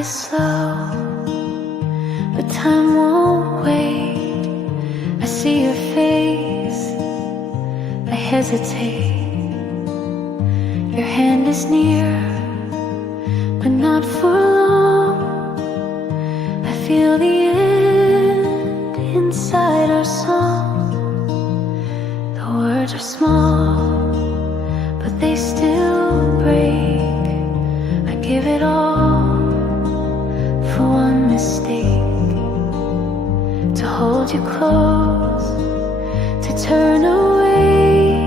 is slow, but time won't wait. I see your face, I hesitate. Your hand is near, but not for long. I feel the end inside our song. The words are small, but they still break. I give it all for one mistake. To hold you close, to turn away,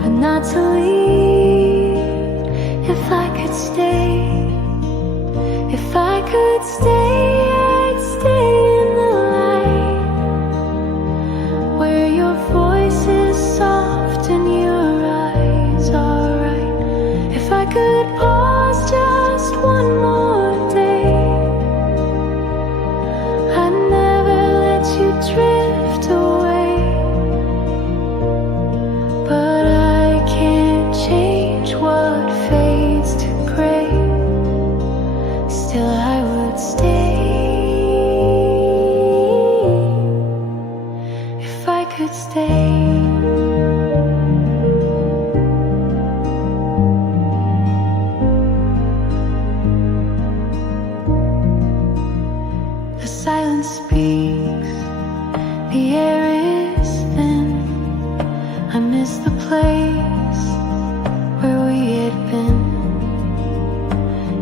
but not to leave. If I could stay, if I could stay, I'd stay in the light, where your voice is soft and your eyes are right. If I could pause just one more day, I'd never let you drift away. But I can't change what fades to gray. Still I would stay if I could stay. The silence speaks, the air is thin. I miss the place where we had been.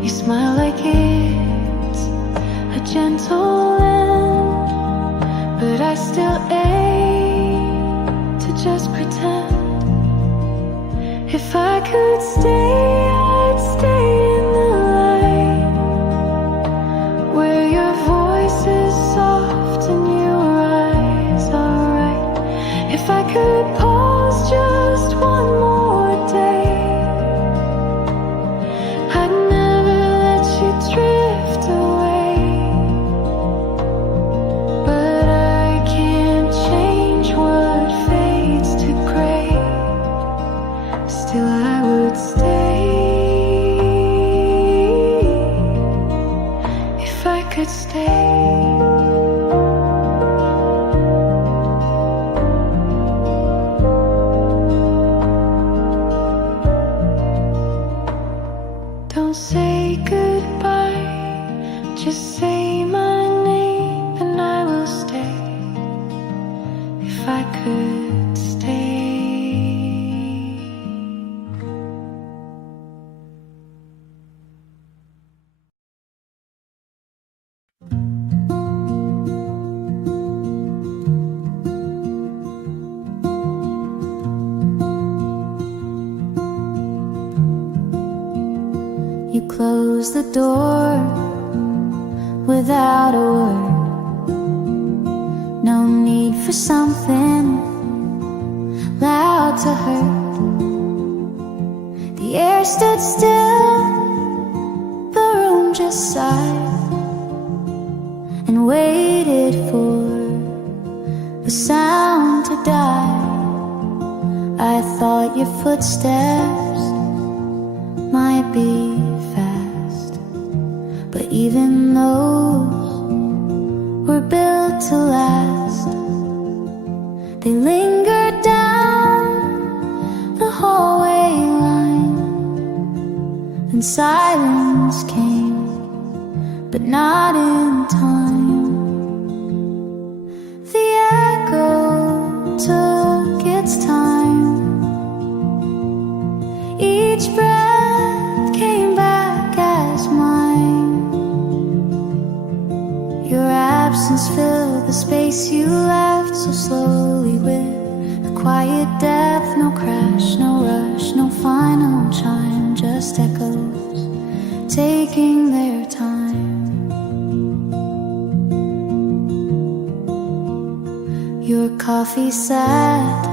You smile like it's a gentle end, but I still ache to just pretend. If I could stay, I'd stay in the light, where your voice is soft and your eyes are right. If I could pause just one more day, I'd never let you drift away. But I can't change what fades to gray. Still I would stay if I could stay. Don't say goodbye, just say my name and I will stay. If I could stay. You close the door without a word. No need for something loud to hurt. The air stood still, the room just sighed and waited for the sound to die. I thought your footsteps might be fast, but even those were built to last. They lingered down the hallway line, and silence came, but not in time. The echo took its time. Each breath came back as mine. Your absence filled the space you left so slowly, with a quiet death. No crash, no rush, no final chime, just echoes taking their time. Your coffee sat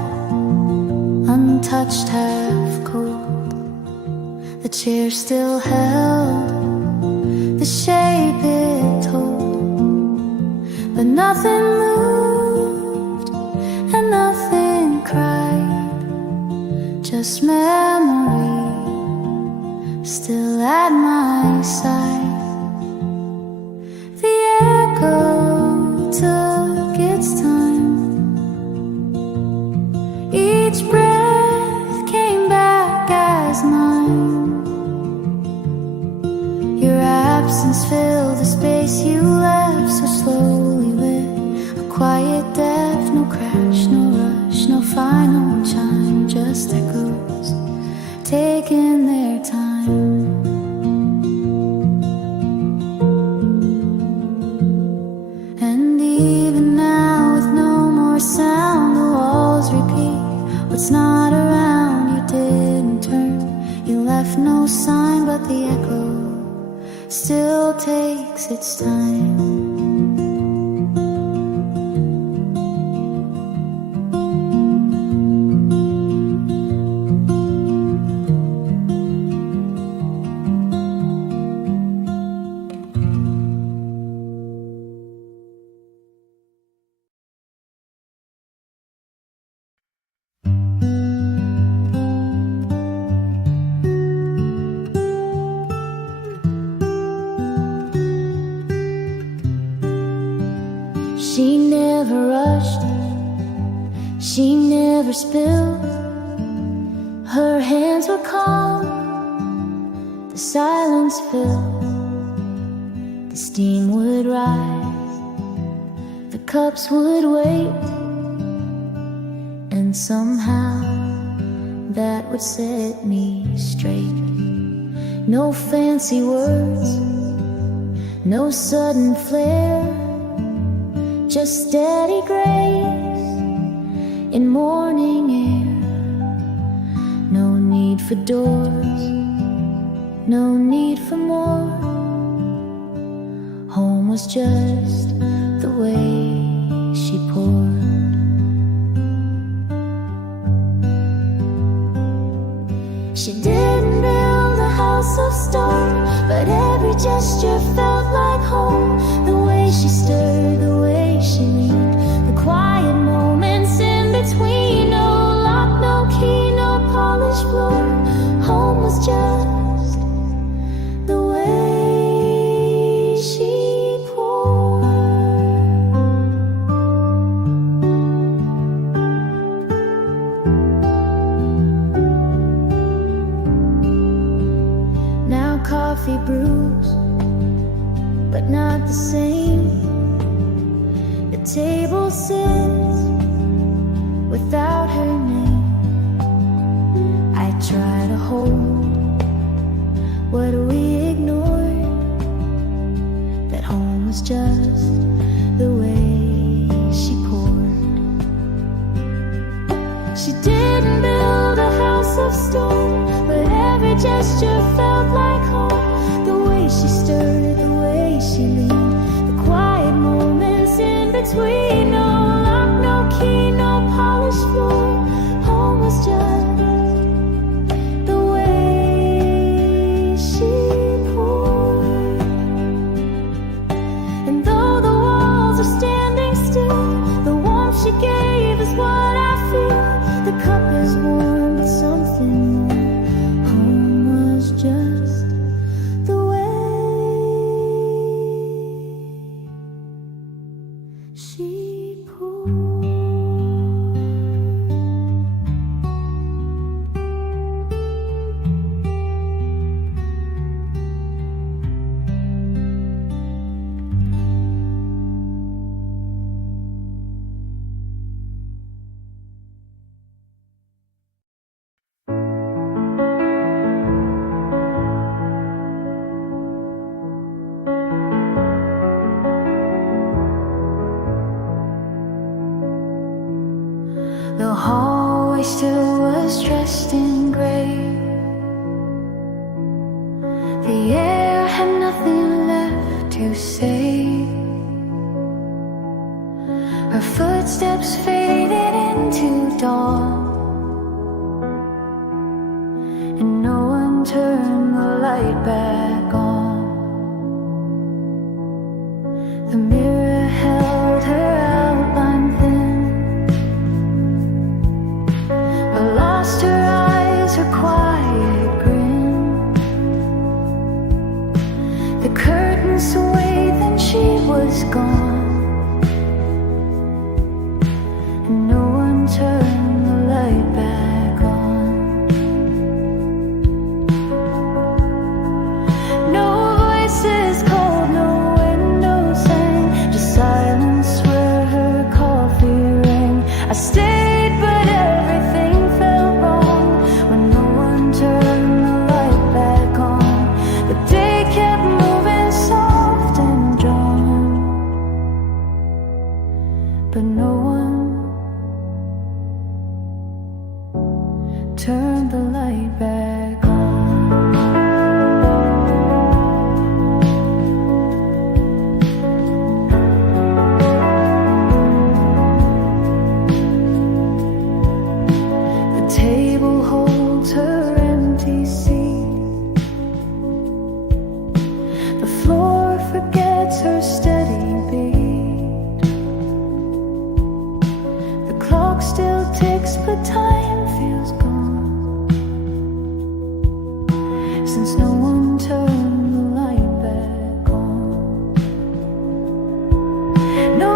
untouched, half cold. The chair still held the shape it told, but nothing moved and nothing cried, just memory still at my side. She never rushed, she never spilled. Her hands were calm, the silence filled. The steam would rise, the cups would wait, and somehow that would set me straight. No fancy words, no sudden flair, just steady grace in morning air. No need for doors, no need for more. Home was just the way she poured. She didn't build a house of stone, but every gesture felt like home. The way she stirred, the way she leaned, the quiet moments in between. No lock, no key, no polished floor. Home was just the way she poured. Now coffee brews, but not the same. The table sits without her name. I try to hold what we ignored, that home was just the way she poured. She didn't build a house of stone, but every gesture felt like home. The way she stirred, the way she leaned, the quiet moments in between. No lock, no key, no polished floor. Home was just the way she poured. And though the walls are standing still, the warmth she gave is what I feel. The cup is warm, but something more. Home was just the way she poured. The hallway still was dressed in gray. The air had nothing left to say. Her footsteps faded into dawn, and no one turned the light back on. The mirror held her outline thin, but lost her eyes, her quiet grin. The curtain swayed, then she was gone, and no one turned the light back on. No voices called, no windows sang, just silence where her coffee rang. I stayed, but everything felt wrong when no one turned the light back on. The day kept moving soft and drawn, but no one turned the light back on. The table holds her empty seat. The floor forgets her steady beat. The clock still ticks, but time feels gone, since no one turned the light back on. No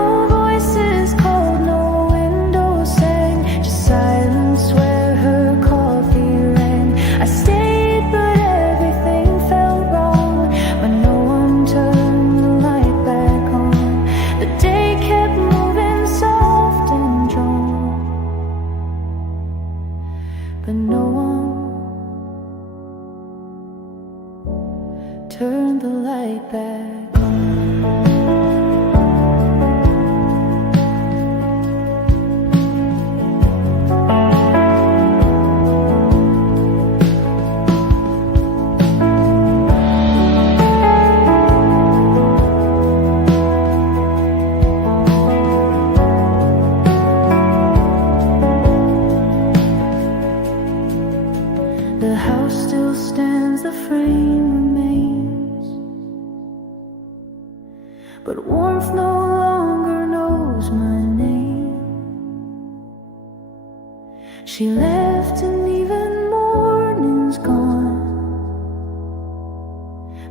she left and even morning's gone,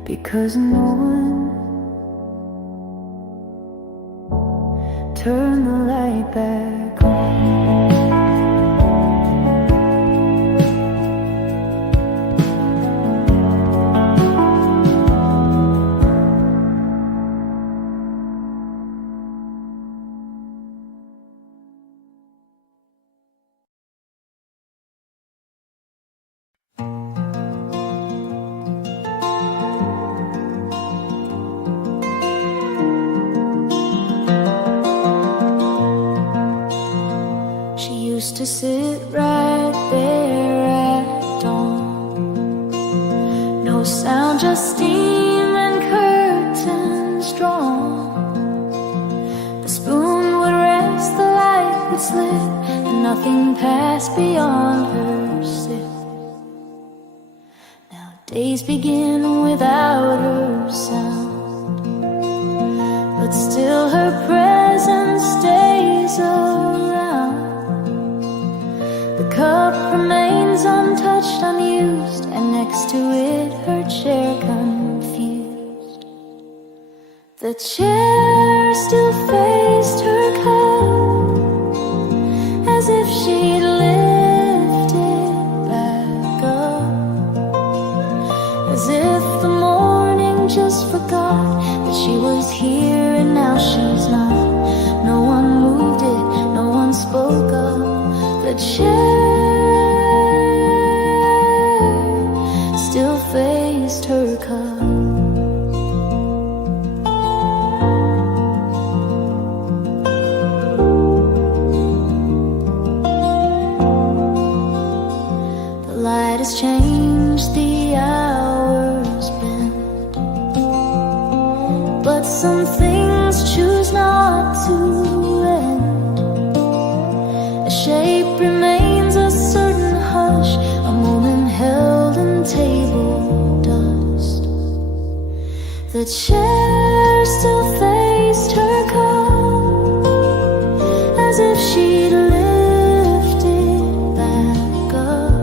because no one turned the light back on. To sit right there at dawn, no sound, just steam and curtains drawn. The spoon would rest, the light would slip, and nothing passed beyond her sip. Now days begin without her sound, but still her presence stays around. The cup remains untouched, unused, and next to it her chair confused. The chair still faced her cup, as if she'd lift it back up, as if the morning just forgot that she was here and now she's not. No one moved it, no one spoke up. The chair still faced her cup. The light has changed, the hours bend, but some things choose not to end. A shape remains, a certain hush, a moment held in table dust. The chair still faced her cup, as if she'd lift it back up,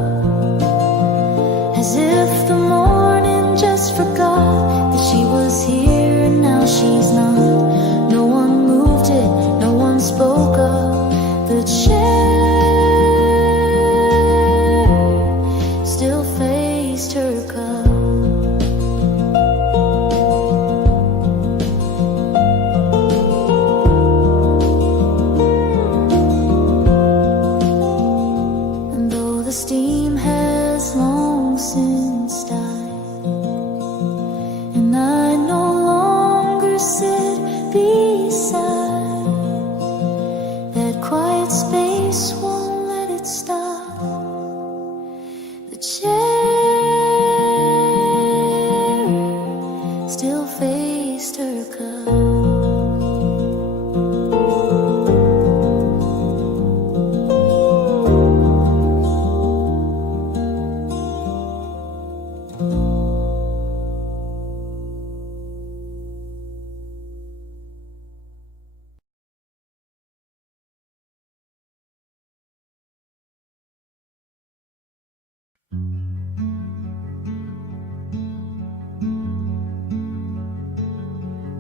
as if the morning just forgot that she was here and now she's not. No one moved it, no one spoke up. The chair still faced her cup. And though the steam has long since died, and I no longer sit beside, that quiet space won't let it stop. The chair still faced her cup.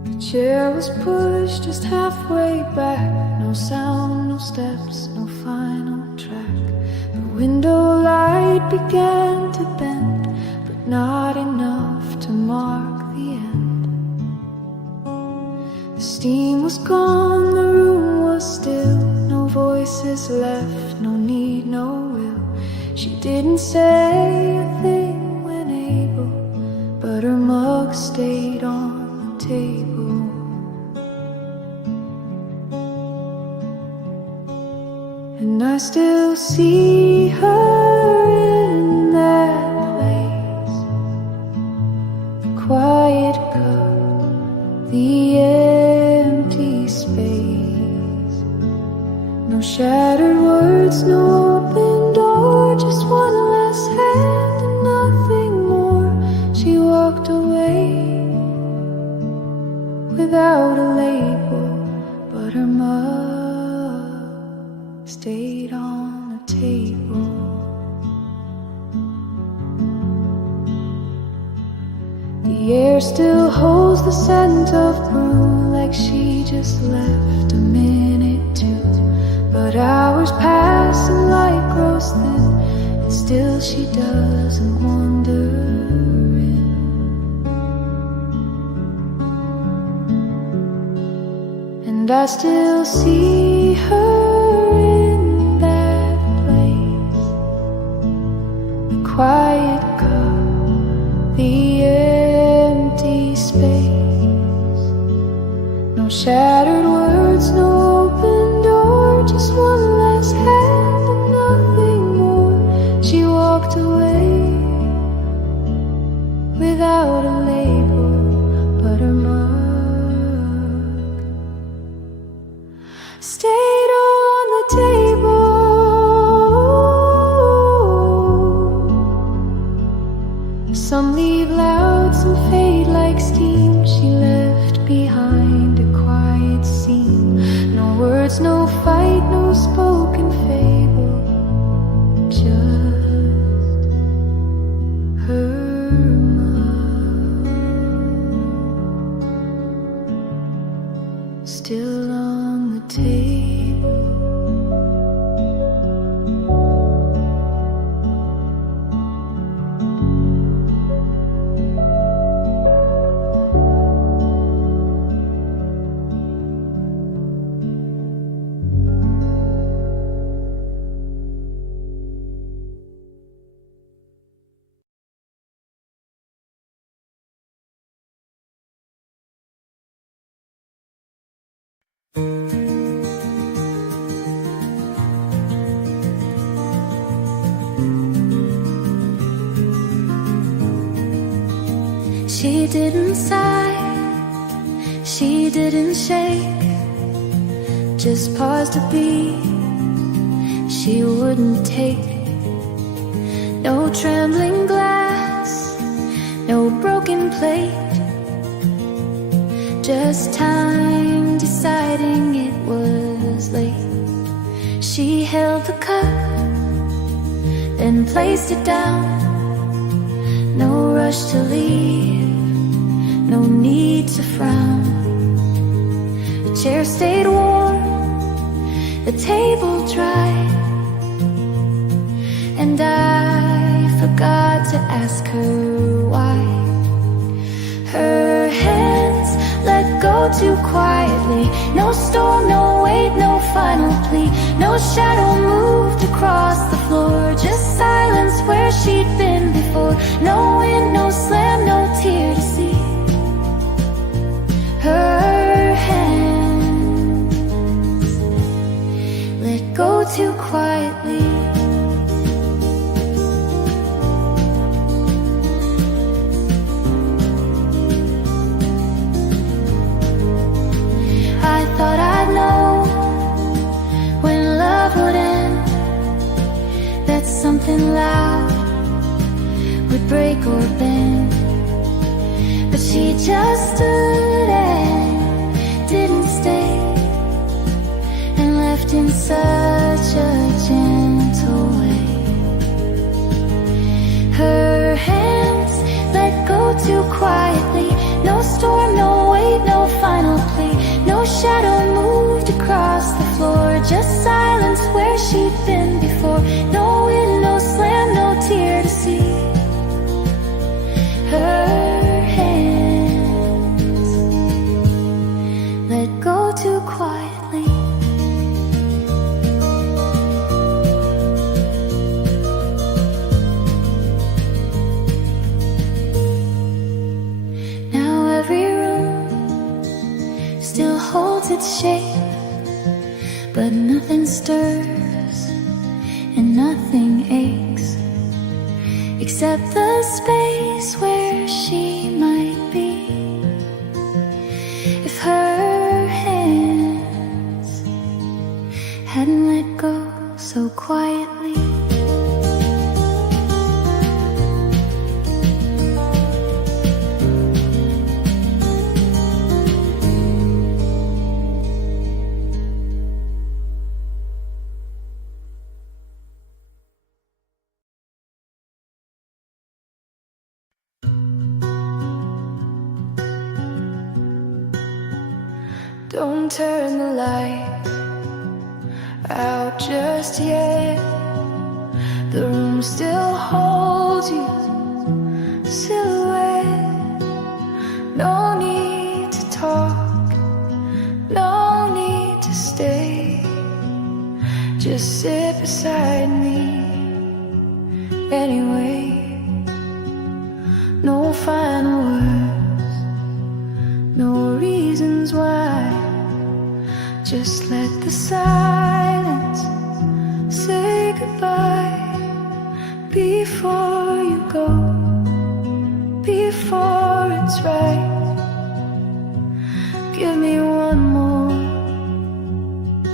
The chair was pushed just halfway back. No sound, no steps, no final track. The window light began to bend, but not enough to mark the end. The steam was gone, the room was still. No voices left, no need, no will. She didn't say a thing when able, but her mug stayed on the table. And I still see her in that place, the quiet cup, the empty space. No shattered words, no open door, just one last hand and nothing more. She walked away without a label, but her mug stayed on the table. The air still holds the scent of brew, like she just left a minute too. But hours pass and light grows thin, and still she doesn't wander in. And I still see her in that place, the quiet cup, the empty space. No shattered words, no open door, just one last hand and nothing more. She walked away without a label but her mug. Stayed on the table. Some leave loud, some fade like steam. She left behind a quiet scene. No words, no fight, no spoken fable, just her mug. Still on the table. She didn't sigh, she didn't shake, just paused a beat she wouldn't take. No trembling glass, no broken plate, just time deciding it was late. She held the cup, then placed it down. No rush to leave, no need to frown. The chair stayed warm, the table dry, and I forgot to ask her why. Her hands let go too quietly. No storm, no wait, no final plea. No shadow moved across the floor, just silence where she'd been before. No wind, no slam, no tear to see. Her hands let go too quietly. I thought I'd know when love would end, that something loud would break or bend. But she just stood and didn't stay, and left in such a gentle way. Her hands let go too quietly. No storm, no wait, no final plea. No shadow moved across the floor, just silence where she'd been before. No wind, no slam, no tear to see. Her hands let go too quietly. Now every room still holds its shape, but nothing stirs and nothing aches, except the space where she might be. If her hands hadn't let go so quietly. Don't turn the light out just yet. The room still holds you, silhouette. No need to talk, no need to stay. Just sit beside me anyway. No final words, no reasons why. Just let the silence say goodbye before you go, before it's right. Give me one more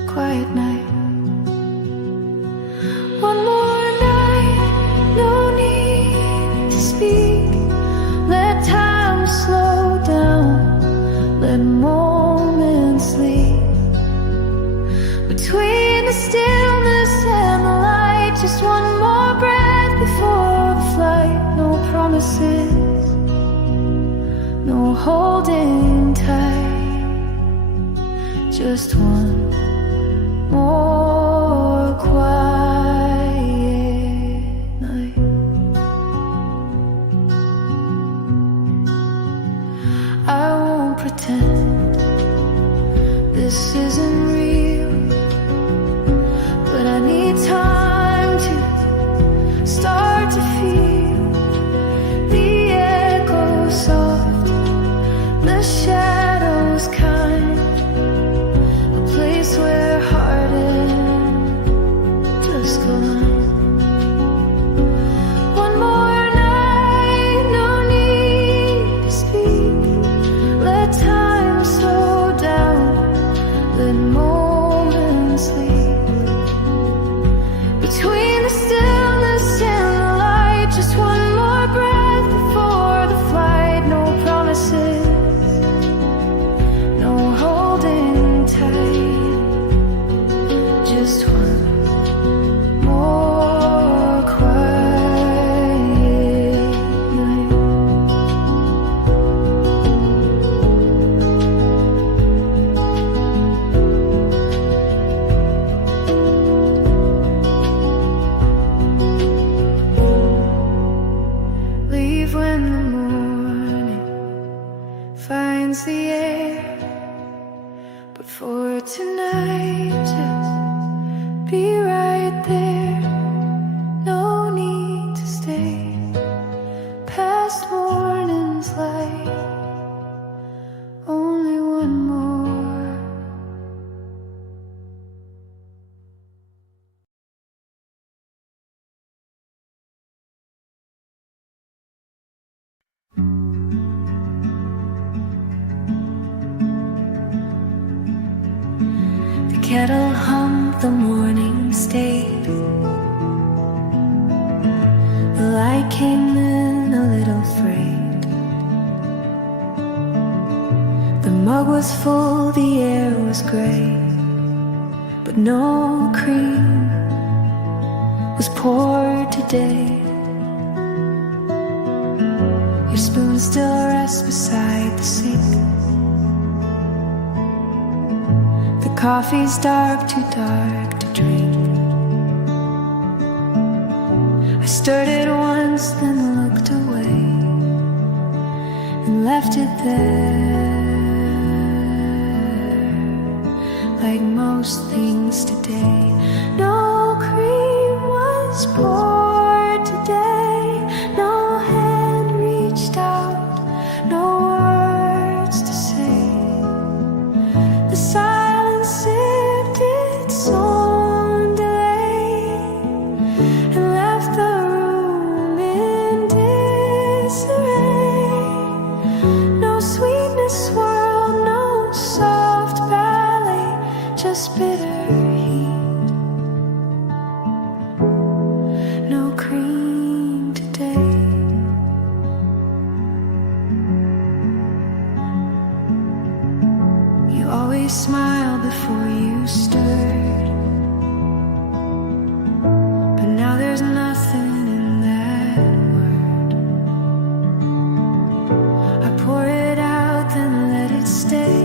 quiet night. One more night, no need to speak. Let time slow down, let moments leave. Between the stillness and the light, just one more breath before the flight. No promises, no holding tight. Just one more quiet night. I won't pretend this isn't real, but I need time to start to feel the echo soft, the shadows kind, a place where heart and just collide. One more night, no need to speak. Let time slow down, let moments leave. Between the stillness and the light, just one more breath before the flight. No promises, no holding tight. Just one more quiet night. Leave when the morning finds the air, but for tonight, just be right there. No need to stay past morning's light. Only one more. The kettle hummed, the morning stayed. The light came in a little frayed. The mug was full, the air was gray, but no cream was poured today. Your spoon still rests beside the sink. The coffee's dark, too dark to drink. I stirred it once, then looked away and left it there, like most things today. No cream was poured today. No hand reached out, no words to say. The silence sipped its own delay and left the room in disarray. No sweetness swirled, no soft ballet, just bitter heat. No cream today. You always smiled before you stirred, but now there's nothing in that word. I pour it out, then let it stay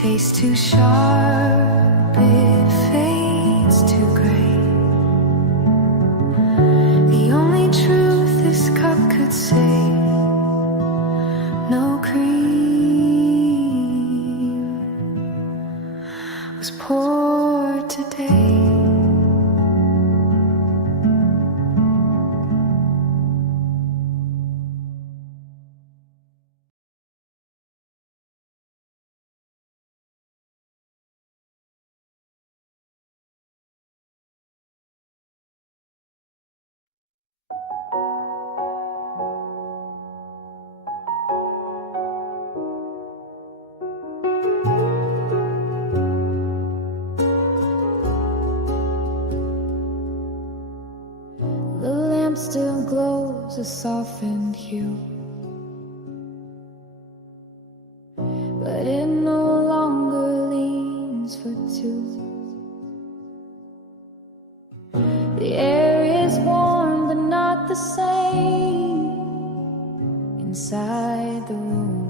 taste too sharp, it fades to gray. The only truth this cup could say, no cream was poured today. Still glows a softened hue, but it no longer leans for two. The air is warm but not the same inside the room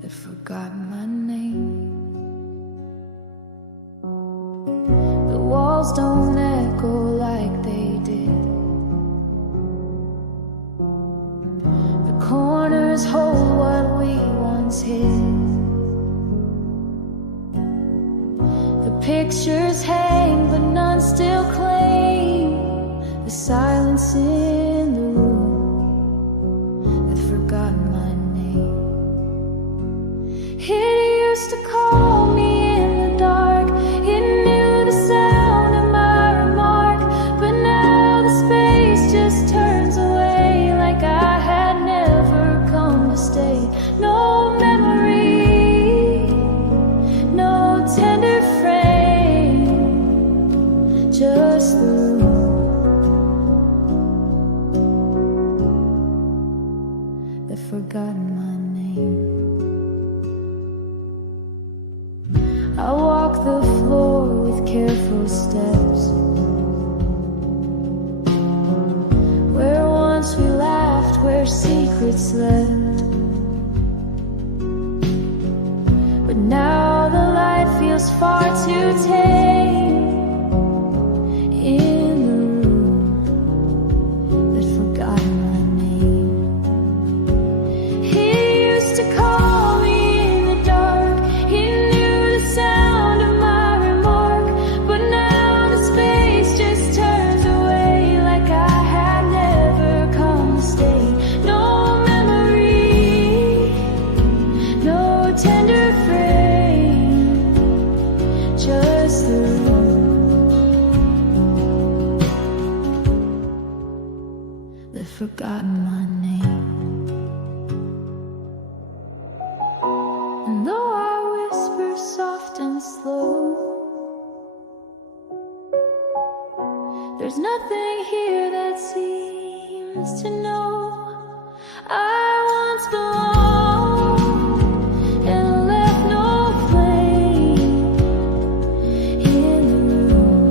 that forgot my name. The walls don't echo like they did. Corners hold what we once hid. The pictures hang, but none still claim the silence in the room that forgot my name. It used to call me in the dark. It knew the sound of my remark, but now the space just turns away like I had never come to stay. No memory, no tender frame, just the room that forgot my name. I walk the floor with careful steps, where once we laughed, where secrets slept. But now the light feels far too tame in the room that forgot my name. He used to call me in the dark. He knew the sound of my remark, but now the space just turns away like I had never come to stay. No memory, no tender frame, just the room that forgot my name. And though I whisper soft and slow, there's nothing here that seems to know I once belonged and left no flame in the room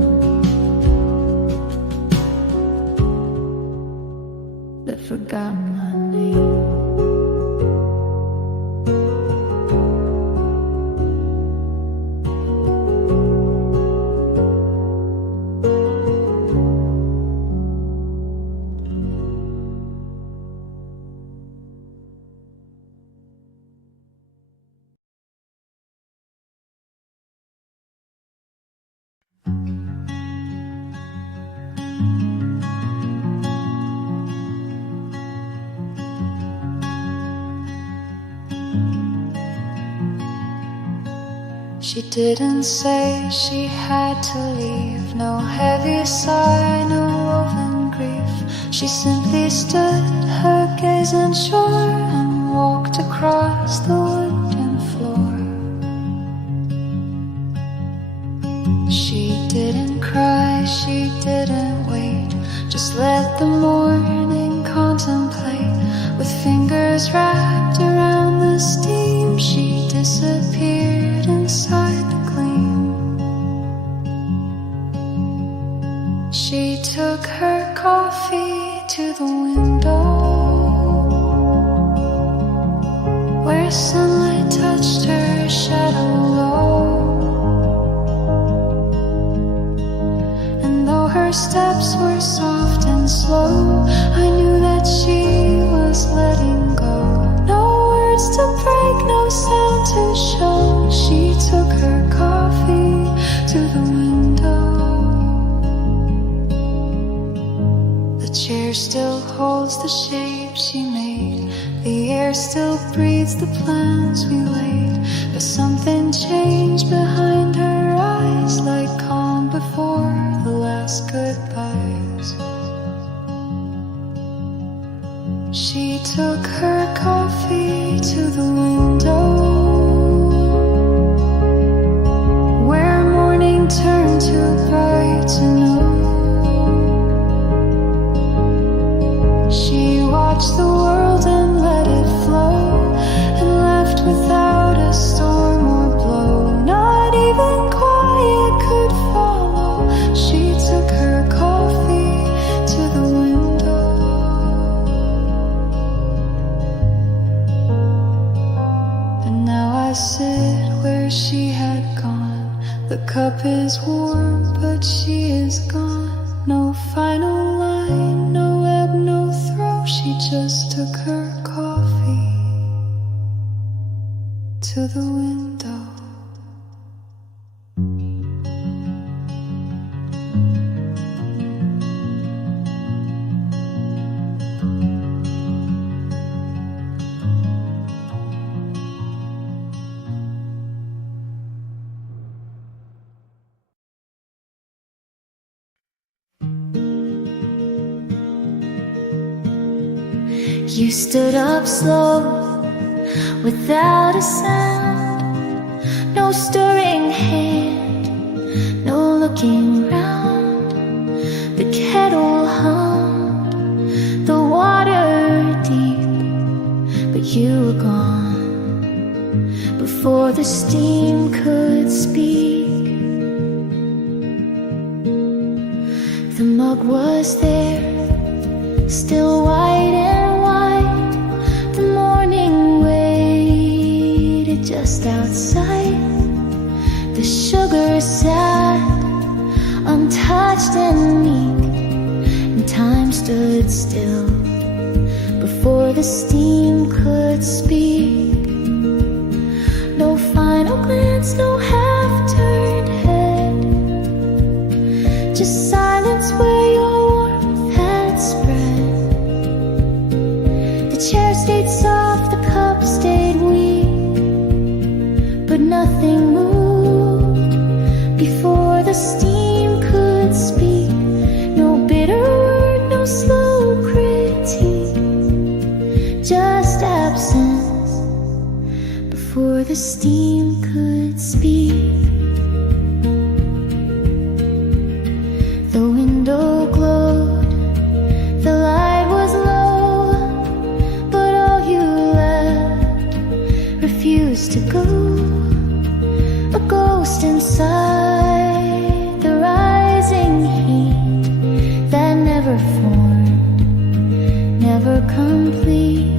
that forgot my name. She didn't say she had to leave. No heavy sigh, no woven grief. She simply stood, her gaze unsure, and walked across the wooden floor. She didn't cry, she didn't wait, just let the morning contemplate. With fingers wrapped around the steam, she disappeared inside the gleam. She took her coffee to the window, where sunlight touched her shadow low. And though her steps were soft and slow, I knew that she was letting go. No words to break, no sound to show. She took her coffee to the window. The chair still holds the shape she made. The air still breathes the plans we laid. But something changed behind her eyes, like calm before the last goodbyes. She took her coffee to the window, where morning turned to bright to know. She watched the world and let it flow, and left without a storm or blow. Not even quiet could follow. She took her coffee to the window. And now I sit where she had gone. The cup is warm, but she is gone. No final line, no ebb, no throw. She just took her coffee to the window. You stood up slow, without a sound. No stirring hand, no looking round. The kettle hummed, the water deep, but you were gone before the steam could speak. The mug was there, still white and white. The morning waited just outside. The sugar sat untouched and meek, and time stood still before the steam could speak. No final glance, no half-turned head, just silence where your warmth had spread. The chair stayed soft, the cup stayed weak, but nothing moved before the steam could speak. No bitter word, no slow critique, just absence before the steam could speak. The window glowed, the light was low, but all you left refused to go. A ghost inside the rising heat that never formed, never complete.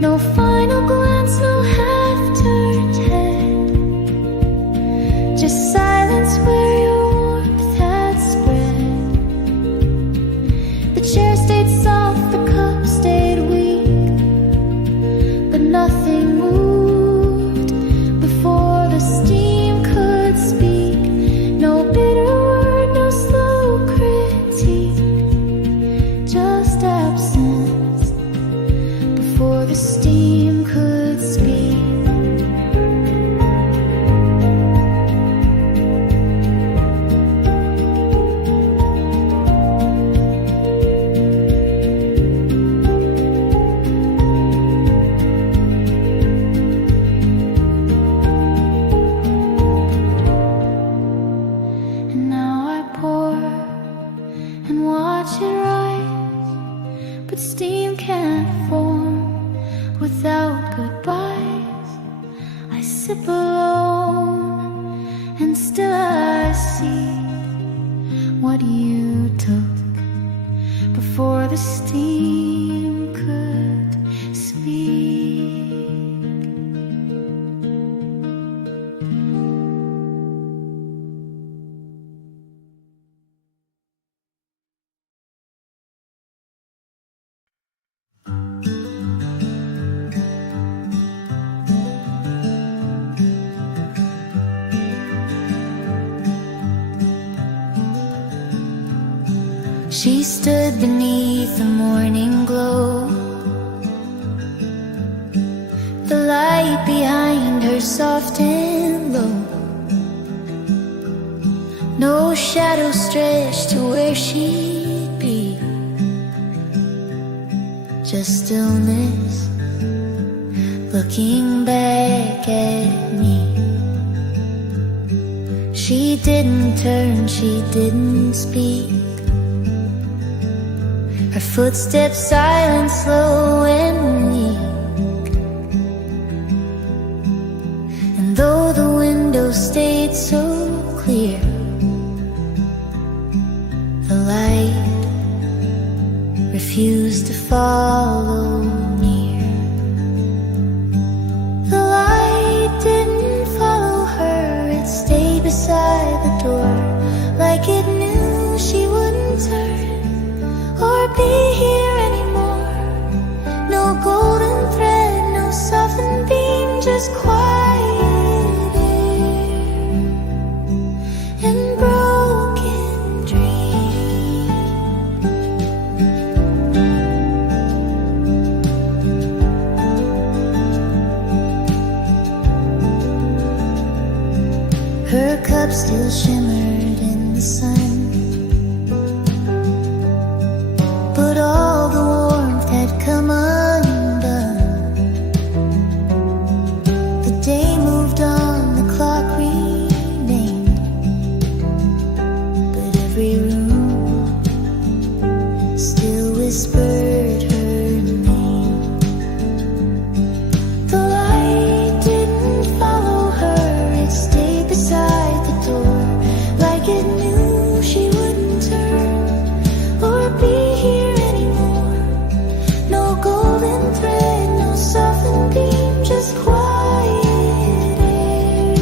No final glance, no half-turned head, just silence where your warmth had spread. The chair stayed soft, the cup stayed weak, but nothing moved before the steam could speak. No bitter word, no slow critique, just absence before the steam could speak. And now I pour and watch it rise, but steam can't form without She stood beneath the morning glow, the light behind her soft and low. No shadow stretched to where she'd be, just stillness looking back at me. She didn't turn, she didn't speak. Her footsteps silent, slow and weak. And though the window stayed so clear, the light refused to follow near. The light didn't follow her, it stayed beside the door, like it knew she wouldn't turn or be here anymore. No golden thread, no softened beam, just quiet air and broken dreams. Her cup still shimmered in the sun, but all the warmth had come undone. The day moved on, the clock remained, but every room still whispered her name. The light didn't follow her, it stayed beside the door, like it knew she wouldn't turn or be here anymore. No golden thread, no softened beam, just quiet air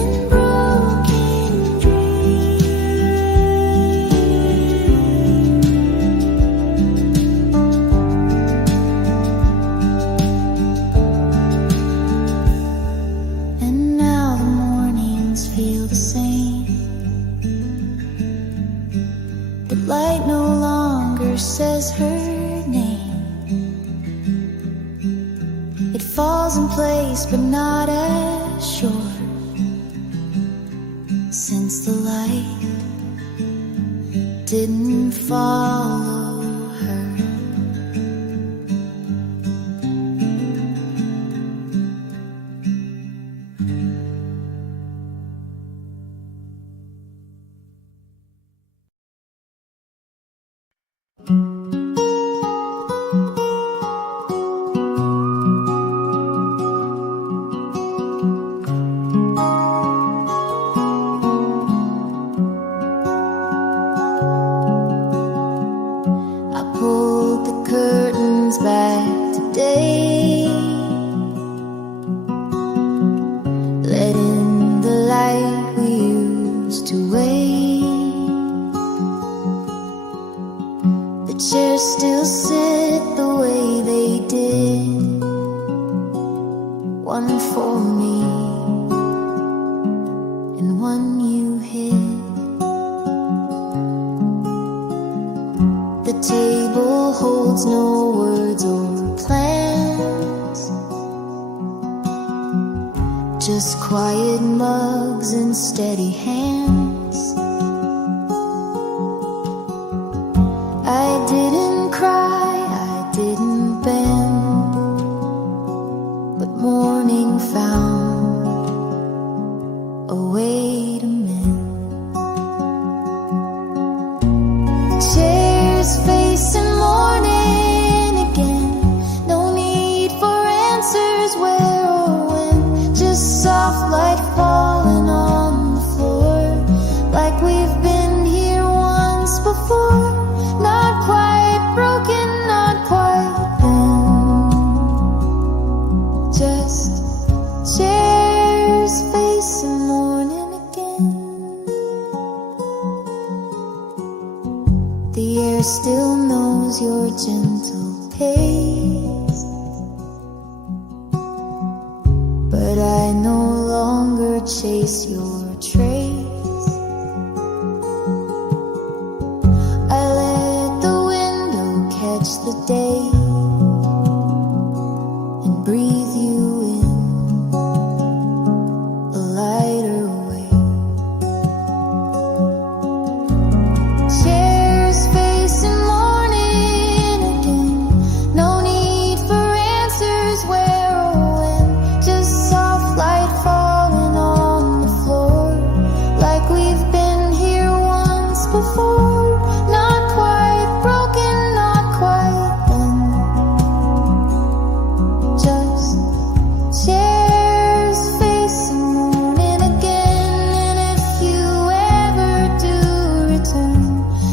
and broken dreams. And now the mornings feel the same. The light no longer says her name. It falls in place but not as sure, since the light didn't follow her. I pulled the curtains back today, let in the light we used to wait. The chairs still sit the way they did, one for me and one you hid. The table holds no words or plans, just quiet mugs and steady hands. I didn't cry, I didn't bend, but morning found a way to mend. Chairs facing morning again, no need for answers where or when, just soft light falling on the floor, like we've been here once before. Not quite broken, not quite bent, just chairs facing morning again. The air still knows your gentle pace, but I no longer chase your trace. yesterday and breathe you in a lighter way. Chairs facing morning again, no need for answers where or when, just soft light falling on the floor like we've been here once before. Not quite broken, not quite done, just chairs facing morning again. And if you ever do return,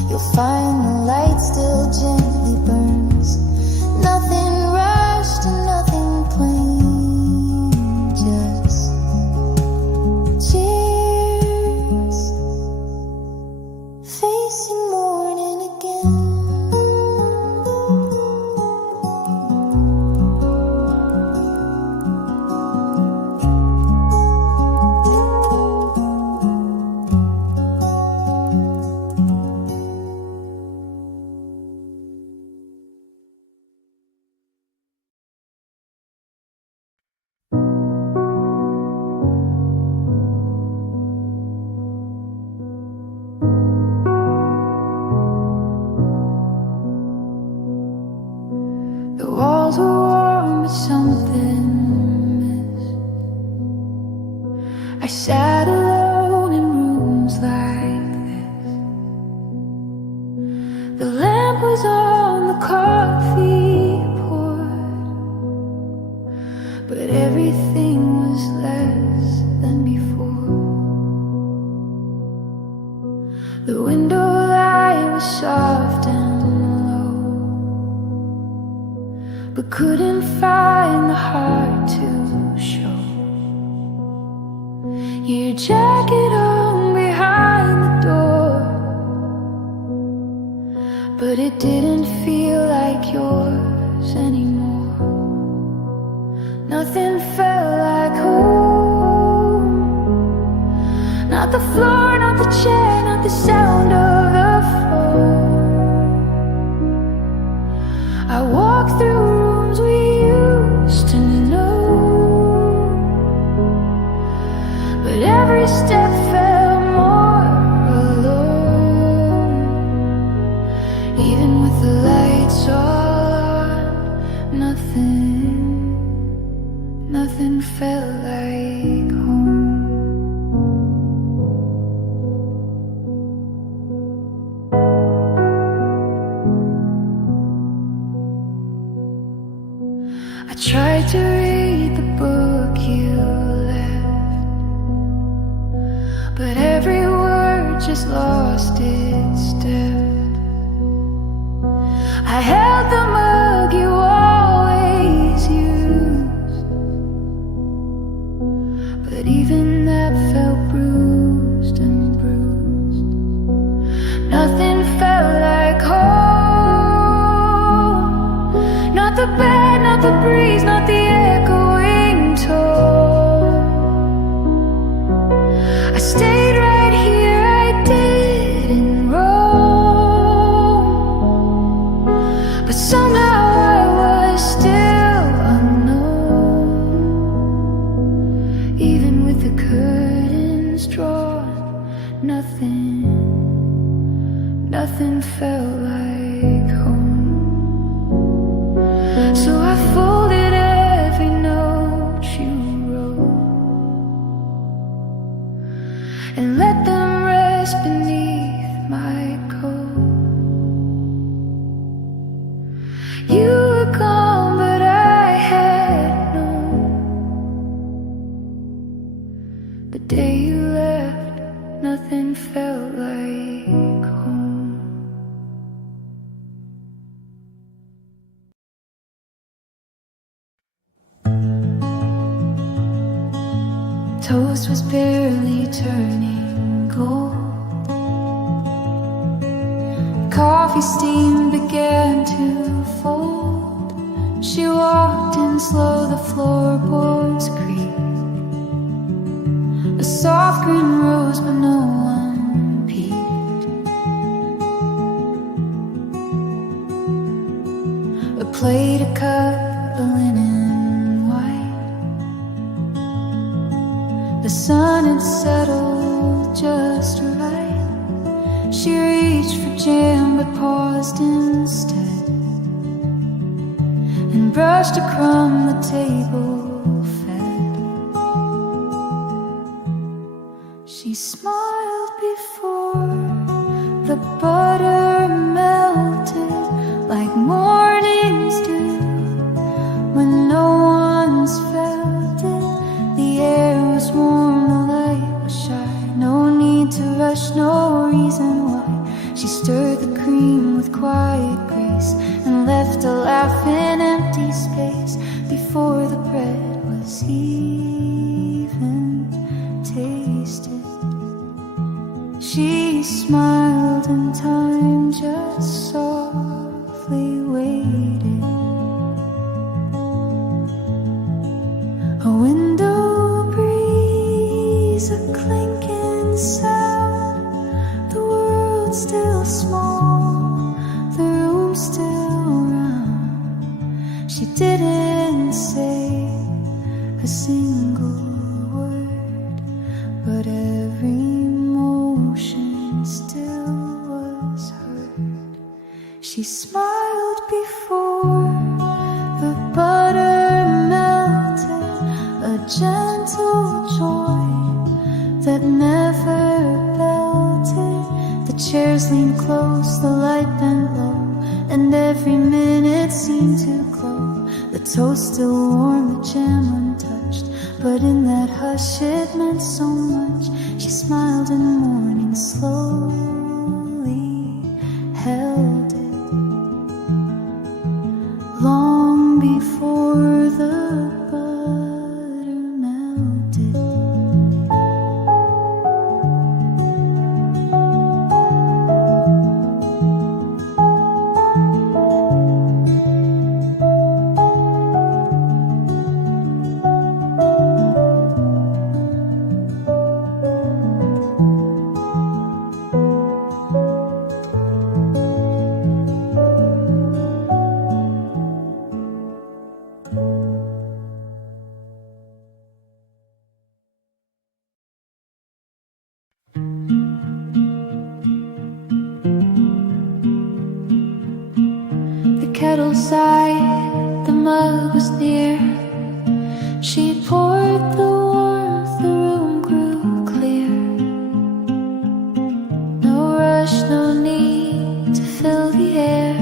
you'll find the light still gently burns. Nothing rushed and nothing plain, just chairs facing morning again. The walls were warm, but something missed. I sat alone in rooms like this. The lamp was on, the coffee poured, but everything was less than before. The window light was soft and low, but couldn't find the heart to show. Your jacket hung behind the door, but it didn't feel like yours anymore. Nothing felt like home. Not the floor, not the chair, not the sound of the phone. I walked through rooms we used to know, but every step felt more alone. Even with the lights on, nothing felt like home. I tried to read the book you left, but every word just lost its depth. I held the mug you always used, but even that felt bruised and bruised. Nothing felt like home. Not the bed, not the breeze, not the echoing tone. I stayed right here, I didn't roam, but somehow I was still unknown. Even with the curtains drawn, nothing felt like home. So I folded every note you wrote and let them rest beneath my coat. You were gone, but I had known. The day you left, nothing felt like home. Toast was barely turning gold. Coffee steam began to fold. She walked in slow, the floorboards creaked. A soft green rose, but no one peeked. played a cup of linen white. The sun had settled just right. She reached for jam but paused instead and brushed a crumb the table fed. She smiled before the butter melted like mornings do when no one's felt it. The air was warm, the light was shy. No need to rush, no reason why. She stirred the cream with quiet grace and left a laugh in empty space before the bread was even tasted. She smiled and time just softly waited. A window breeze, a clinking sound. The world still small, the room still round. She didn't say a single word, but every motion still was heard. She smiled before the butter melted, a gentle joy that never belted. The chairs leaned close, the light bent low, and every minute seemed to glow. The toast still warm, the jam untouched, but in that hush it meant so much. She smiled and morning slowly held it. Long before the butter melted. Kettle sighed, the mug was near. She poured the warmth, the room grew clear. No rush, no need to fill the air,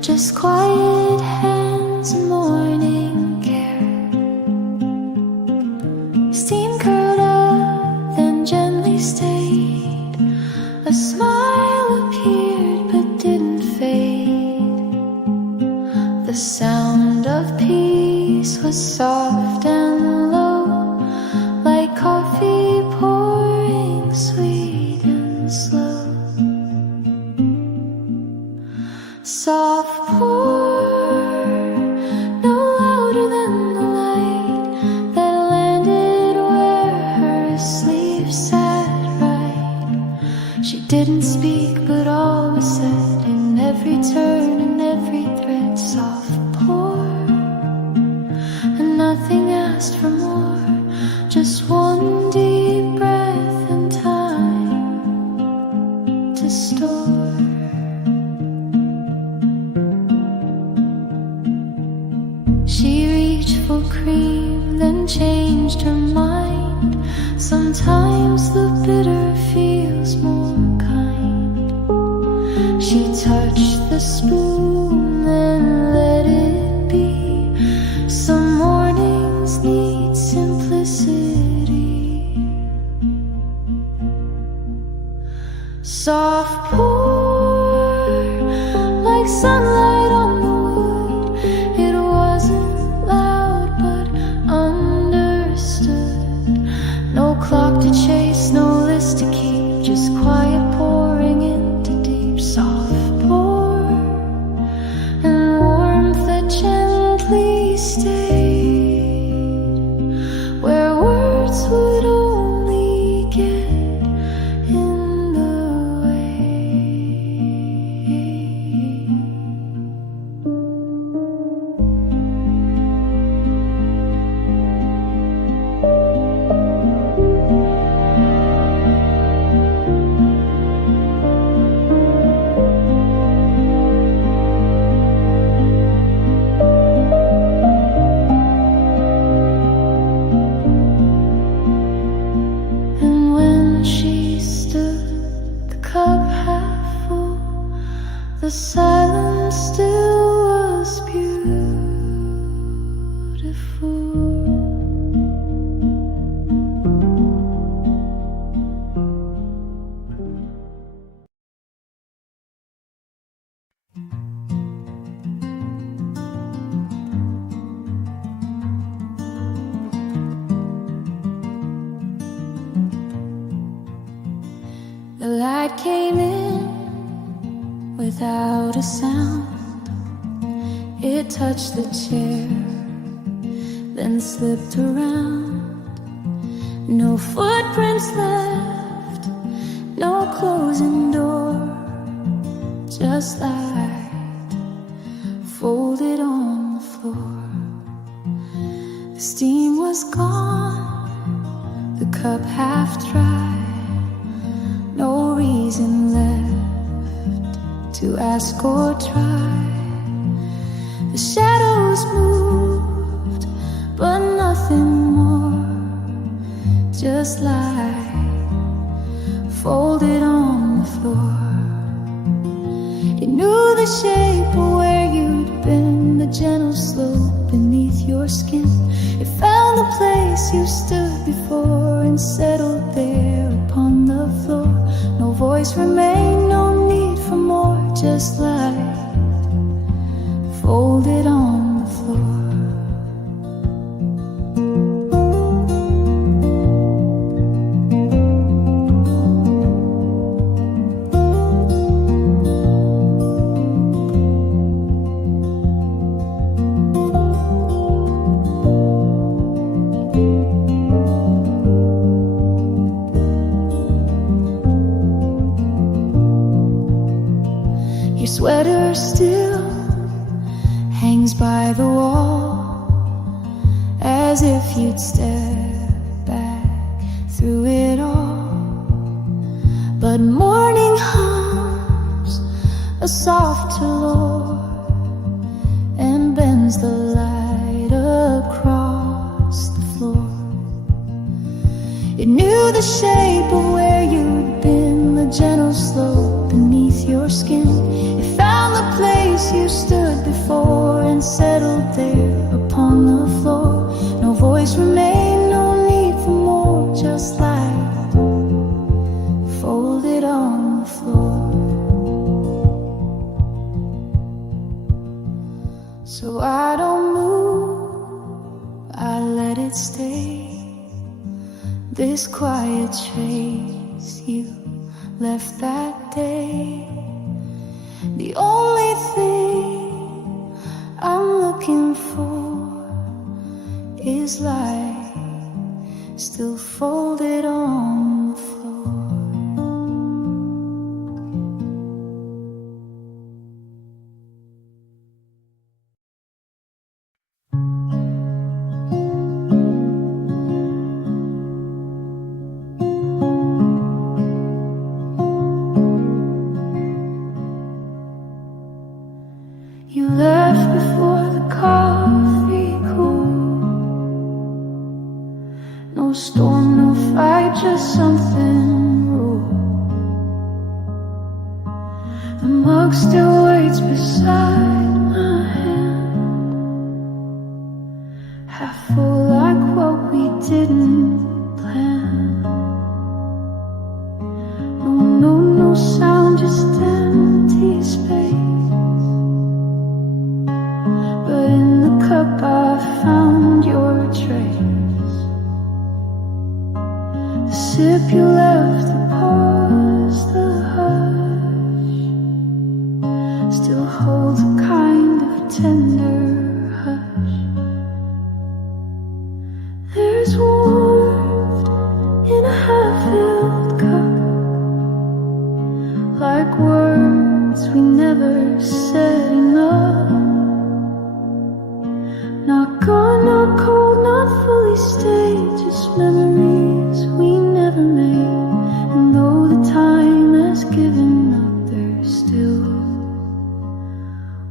just quiet hands and morning care. Steam curled up, then gently stayed. A smile appeared but didn't fade. The sound of peace was soft and low, like coffee pouring sweet and slow. Soft pour, no louder than the light that landed where her sleeve sat right. She didn't speak, but all was said in every turn and every thread. Soft pour, and nothing asked for more, just one deep breath and time to store. She reached for cream, then changed her mind. Sometimes the bitter feels more kind. She touched the spoon, then let it be. Some mornings need simplicity. Soft pour, like sunlight on the wood. It wasn't loud, but understood. No clock to chase, no list to keep, just quiet pouring into deep. Soft pour, and warmth that gently stayed where words would only get in the way. light came in without a sound. It touched the chair, then slipped around. No footprints left, no closing door, just light folded on the floor. The steam was gone, the cup half dry. No reason left to ask or try. The shadows moved, but nothing more, just light folded on the floor. You knew the shape of where you'd been, the gentle slope beneath your skin. You found the place you stood before and settled there upon the floor. No voice remained, no need for more, just light folded on the floor. Your sweater still hangs by the wall, as if you'd step back through it all. But morning hums a soft allure and bends the light across the floor. You knew the shape of where you'd been, the gentle slope beneath your skin. You found the place you stood before and settled there upon the floor. No voice remained, no need for more, just light folded on the floor. So I don't move, I let it stay. This quiet trace you left that day. The only thing I'm looking for is light still folded on the floor. You left before the coffee cooled. No storm, no fight, just something raw. The mug still waits beside my hand, half full like what we didn't plan. No sound, just empty space. But in the cup I found your trace. The sip you left, the pause, the hush, still holds a kind of tender hush. There's warmth in a half-filled cup, like words we never said enough. Not gone, not cold, not fully stayed, just memories we never made. And though the time has given up, there's still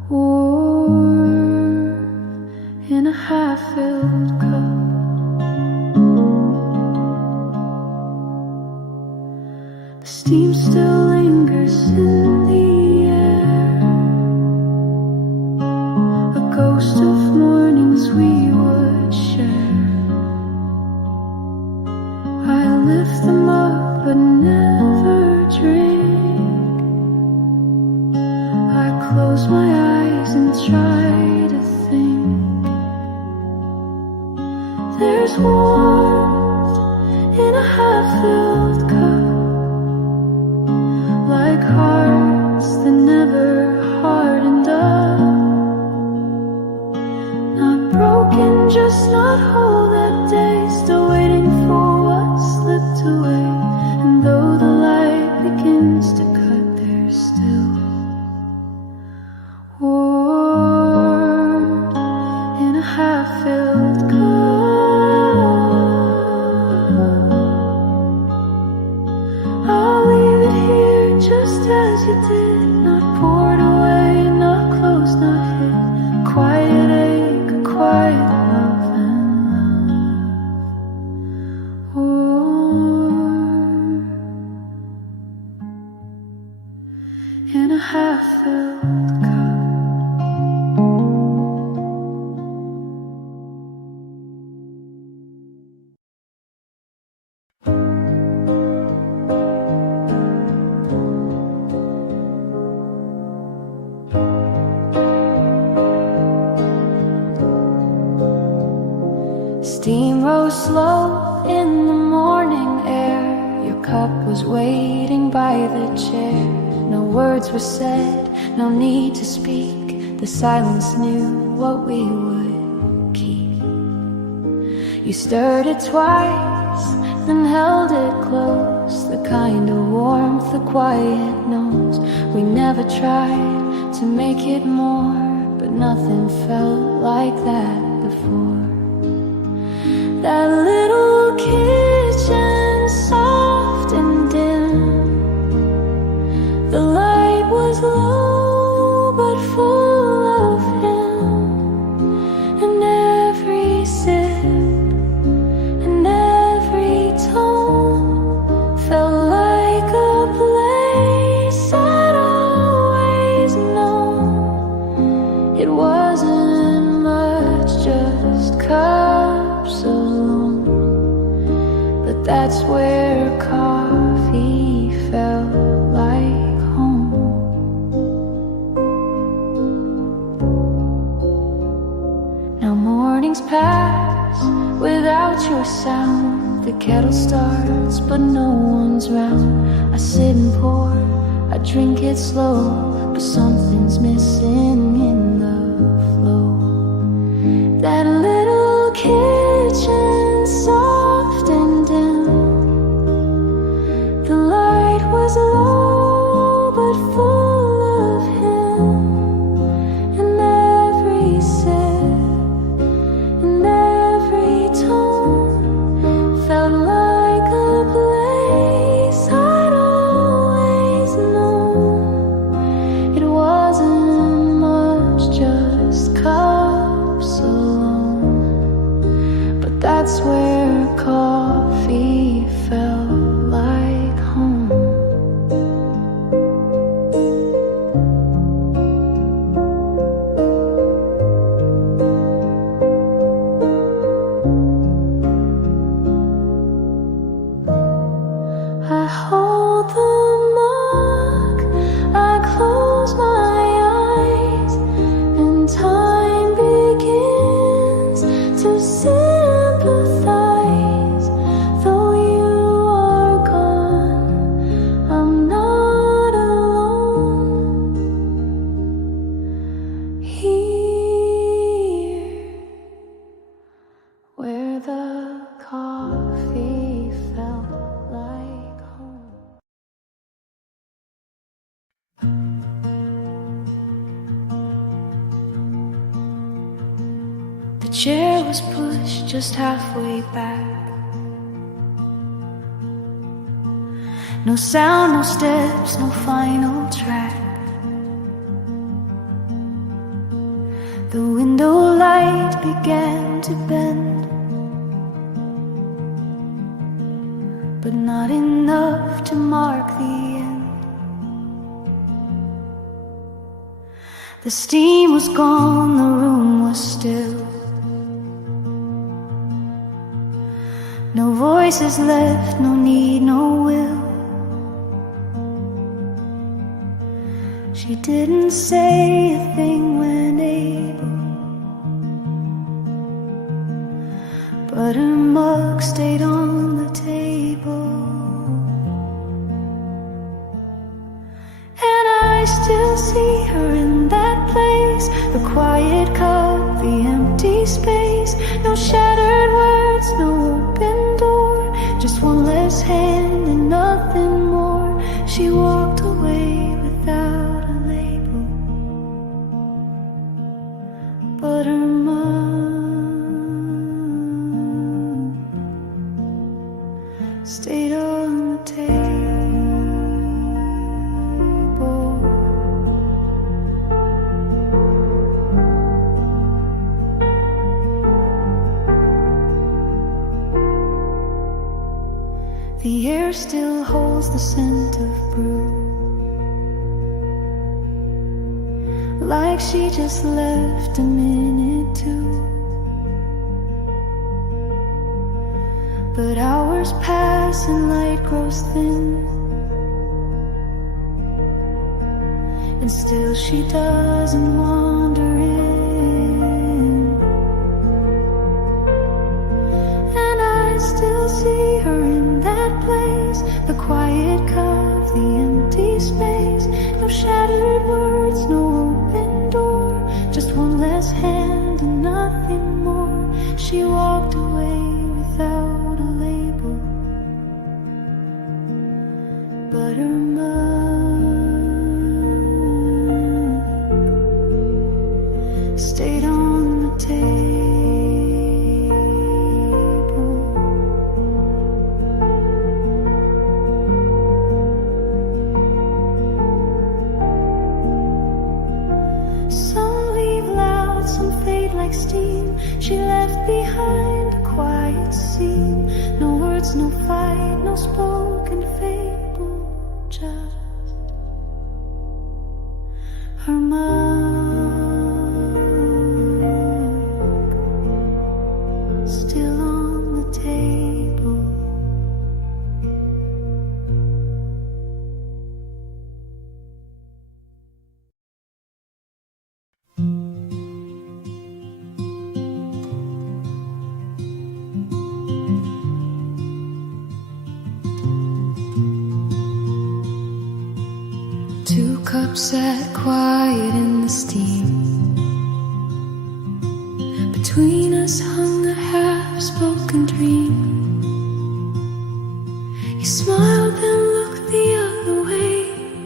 warmth in a half-filled cup. The steam still lingers in the air, a ghost of mornings we would share. I lift them up but never drink. I close my eyes and try to think. There's warmth in a half-filled cup, just not whole that day, still waiting for what slipped away. And though the light begins to cut, there's still warmth in a half-filled cup. I'll leave it here just as you did, not poured away, not closed, not hid. Quiet ache, a quiet love and love. Warm in a half-filled cup. Steam rose slow in the morning air. Your cup was waiting by the chair. No words were said, no need to speak. The silence knew what we would keep. You stirred it twice, then held it close. The kind of warmth the quiet knows. We never tried to make it more, but nothing felt like that before. That little kitchen, soft and dim. The light was low but full of him. And every sip and every tone felt like a place I'd always known. It wasn't much, just cups alone, but that's where coffee felt like home. Now mornings pass without your sound. The kettle starts but no one's round. I sit and pour, I drink it slow, but something's missing in the flow. That little kitchen, soft and dim. The light was low but full of him. And every sip and every tone felt like a place I'd always known. It wasn't much, just cups alone, but that's where coffee felt like home. I hold the mug, I close my eyes, and time begins to sympathize. Though you are gone, I'm not alone. Here, where the coffee felt like home. The chair was pushed just halfway back. No sound, no steps, no final track. The window light began to bend, but not enough to mark the end. The steam was gone, the room was still. No voices left, no need, no will. She didn't say a thing when able, but her mug stayed on the table. And I still see her in that place, the quiet cup, the empty empty space. No shattered words, no open door, just one less hand and nothing more. She walked away without a label, but her mom stayed on the table. The air still holds the scent of brew, like she just left a minute too. But hours pass and light grows thin, and still she doesn't wander in. And I still see her in that place, the quiet cup, the empty space. No shattered words, no open door, just one less hand and nothing more. She walked away without a label, but her mug stayed on the table. Like steam, she left behind a quiet scene. No words, no fight, no spoken fable, just her mug still on the table. Two cups sat quiet in the steam. Between us hung a half-spoken dream. You smiled then looked the other way,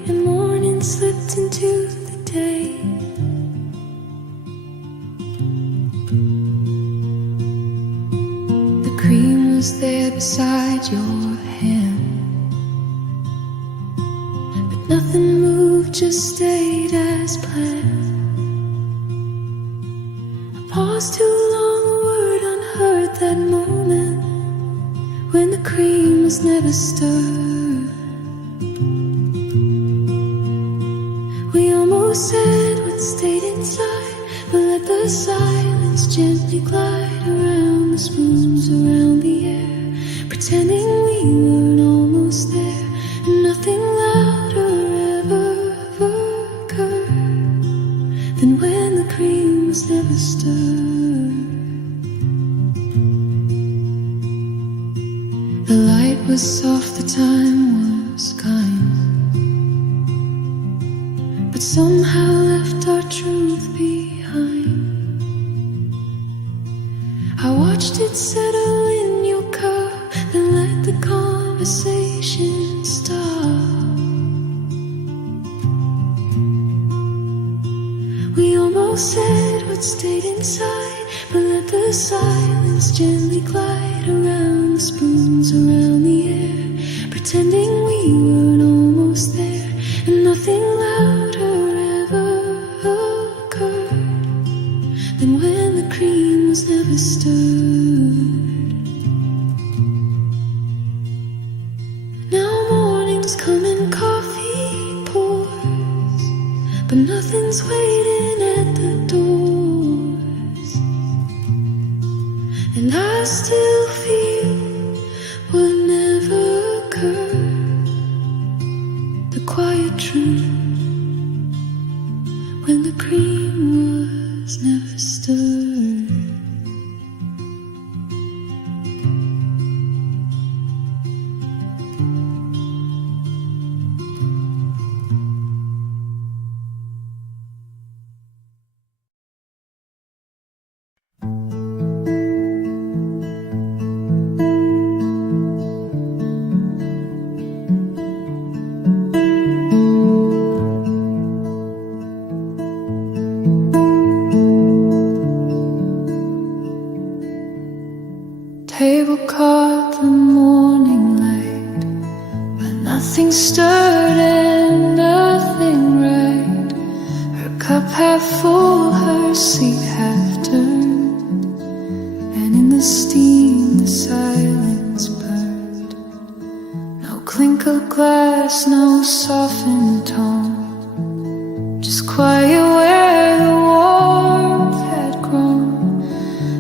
and morning slipped into the day. The cream was there beside your hand. Nothing moved, just stayed as planned. I paused too long, a word unheard that moment when the cream was never stirred. We almost said what stayed inside, but let the silence gently glide around the spoons, around the air, pretending we weren't almost there, and nothing louder than when the cream was never stirred. The light was soft, the time was kind, but somehow left our truth behind. I watched it settle in your cup, then let the conversation stop. We almost said what stayed inside, but let the silence gently glide around the spoons, around the air, pretending we weren't almost there, and nothing louder ever occurred than when the cream was never stirred. Now mornings come and coffee pours, but nothing's waiting at the doors, and I still feel what never occurred, the quiet truth when the cream was never stirred. table caught the morning light, but nothing stirred and nothing right. Her cup half full, her seat half turned, and in the steam the silence burned. No clink of glass, no softened tone, just quiet where the warmth had grown.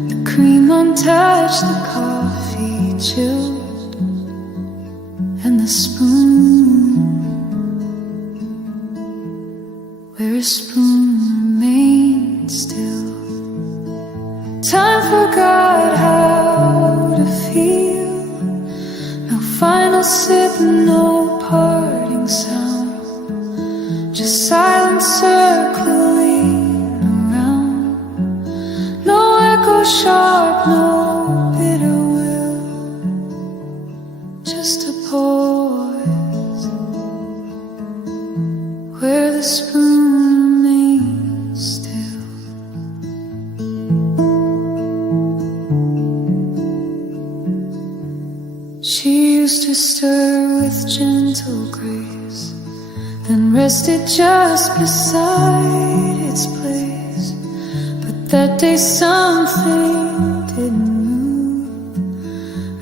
The cream untouched, the coffee chilled, and the spoon, where a spoon remained still. Time forgot how to feel. No final sip, no parting sound, just silence circling around. No echo sharp, no bitter will, just a pause where the spoon remains still. She used to stir with gentle grace, then rested just beside its place. But that day something didn't move,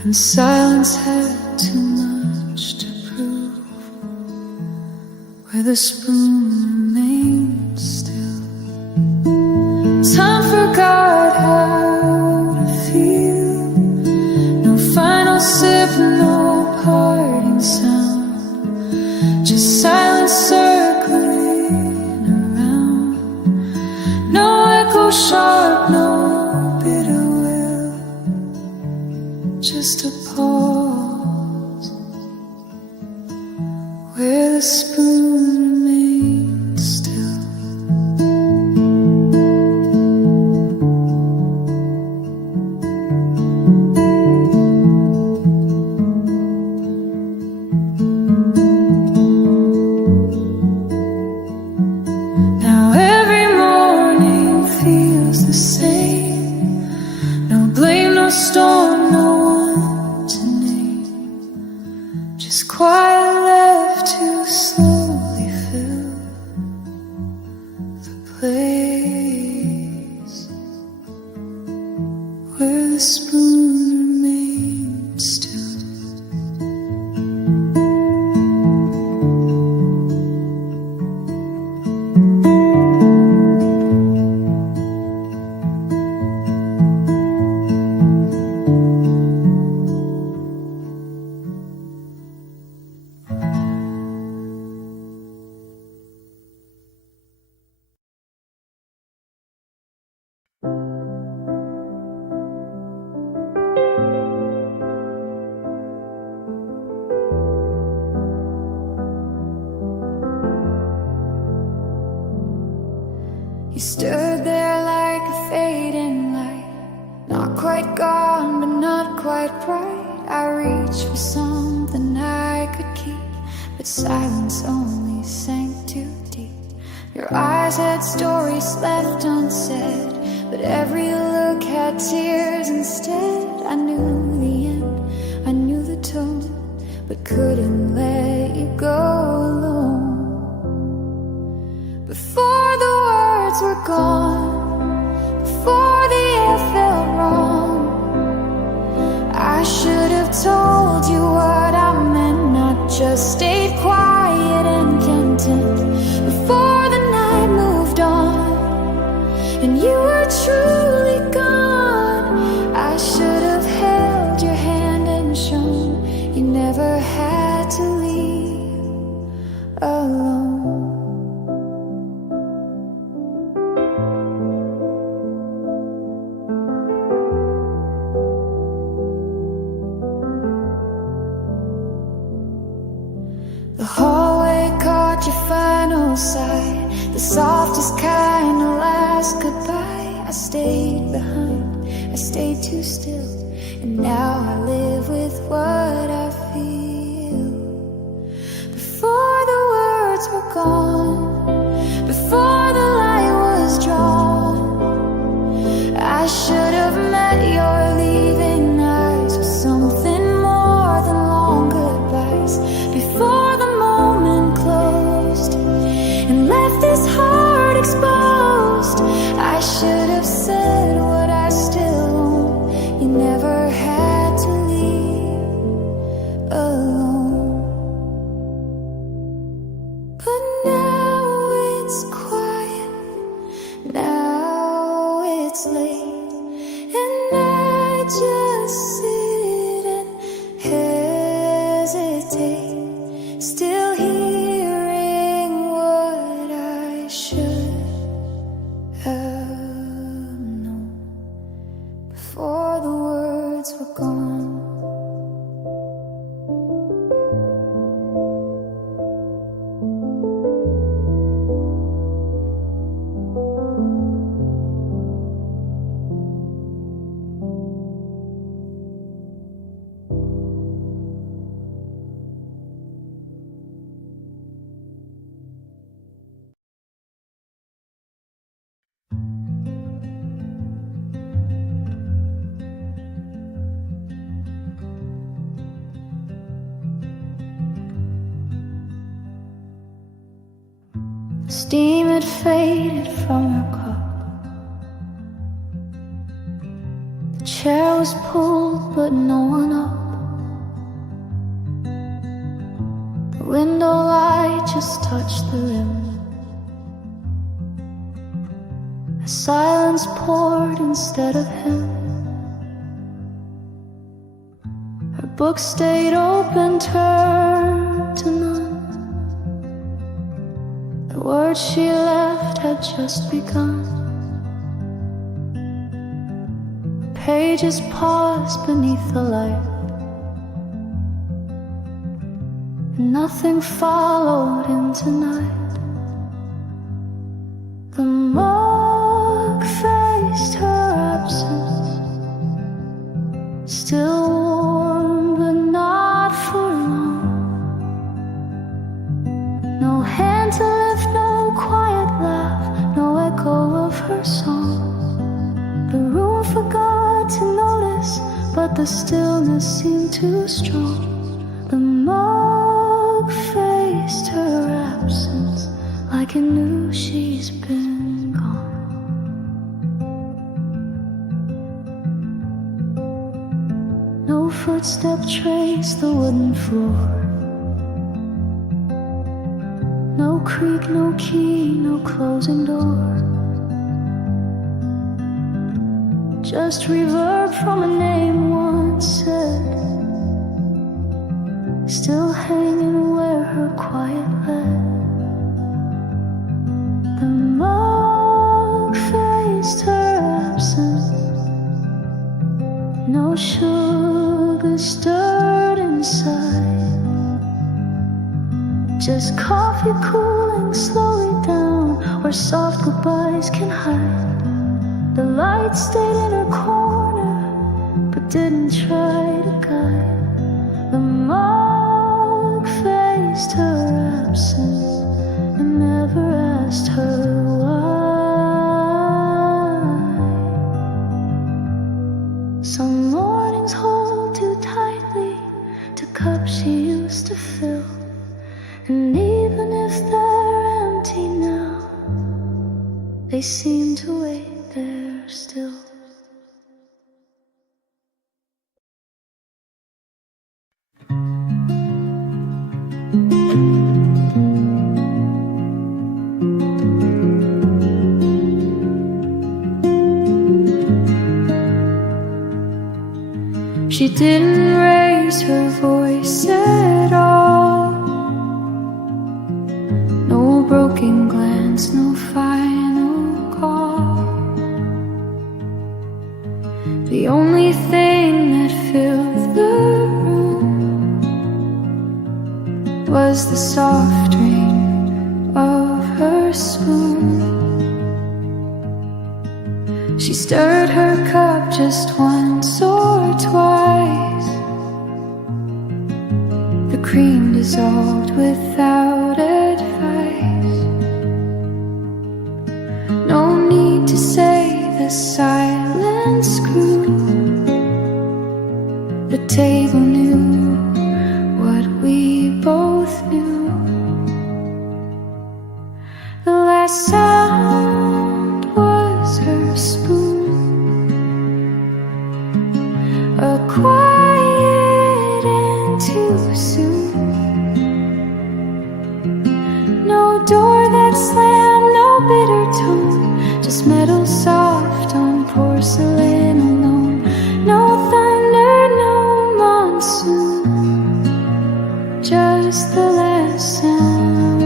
and silence had too much to prove, where the spoon remained still. Time forgot how to feel. No final sip, no parting sound, just silence circling around. No echo sharp, no bitter will, just a pause where the spoon remains still. Now every morning feels the same. No blame, no storm, no one to name, just quiet left to slowly fill the place where the spoon remains still. You stood there like a fading light, not quite gone, but not quite bright. I reached for something I could keep, but silence only sank too deep. Your eyes had stories left unsaid, but every look had tears instead. I knew the end, I knew the tone, but couldn't let you go alone. Before the words were gone, before the air felt wrong, I should have told you what I meant, not just stayed quiet and content. Before the night moved on and you were truly gone, I should have held your hand and shown you never had to leave alone. The hallway caught your final sigh, the softest kind of last goodbye. I stayed behind, I stayed too still, and now I live with what I feel. Before the words were gone, before the light was drawn, I should have met your leaving eyes before the words were gone. Steam had faded from her cup. The chair was pulled, but no one up. The window light just touched the rim. A silence poured instead of him. Her book stayed open, turned to none. The words she left had just begun. The pages paused beneath the light, and nothing followed into night. The morgue faced her absence, still warm but not for long. No hand to lift, no quiet laugh, no echo of her song. The room forgot to notice, but the stillness seemed too strong. The morgue faced her absence like it knew she's been gone. No footstep traced the wooden floor. No creak, no key, no closing door. Just reverb from a name once said, still hanging where her quiet led. The morgue faced her absence. No sugar stirred inside, just coffee cooling slowly down where soft goodbyes can hide. The light stayed in her corner, but didn't try to guide. The morgue faced her absence and never asked her why. Some mornings hold too tightly to cups she used to fill, and even if they're empty now, they seem to wait there still. She didn't raise her voice at all. No broken glance, no final call. The only thing that filled the room was the soft ring of her spoon. She stirred her cup just once or twice. The cream dissolved without advice. No need to say the silence grew. The table knew what we both knew. The last sound was her spoon. A quiet and too soon. No door that slammed, no bitter tone, just metal soft on porcelain alone. No thunder, no monsoon, just the last sound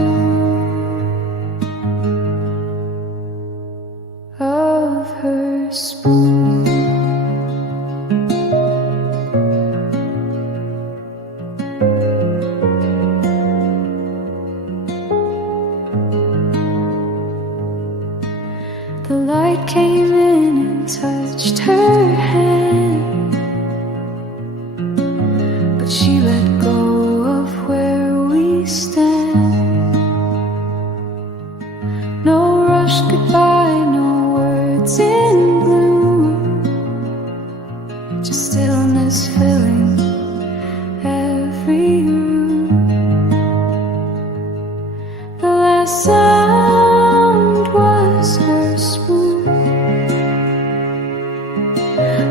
of her spoon. reached her hand, but she let go of where we stand. No rush goodbye, no words in blue, just stillness filling every room. The last sound was her spoon,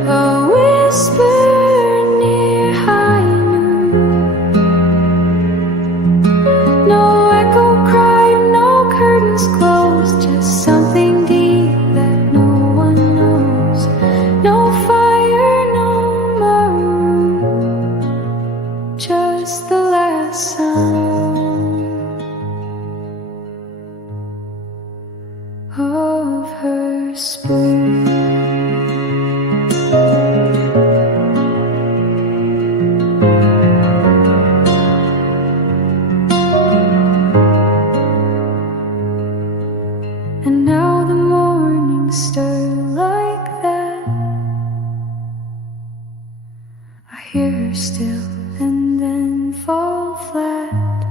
a whisper near high noon. No echo cry, no curtains closed, just something deep that no one knows. No fire, no maroon, just the last sound of her spoon. And now the morning stir like that, I hear her still and then fall flat.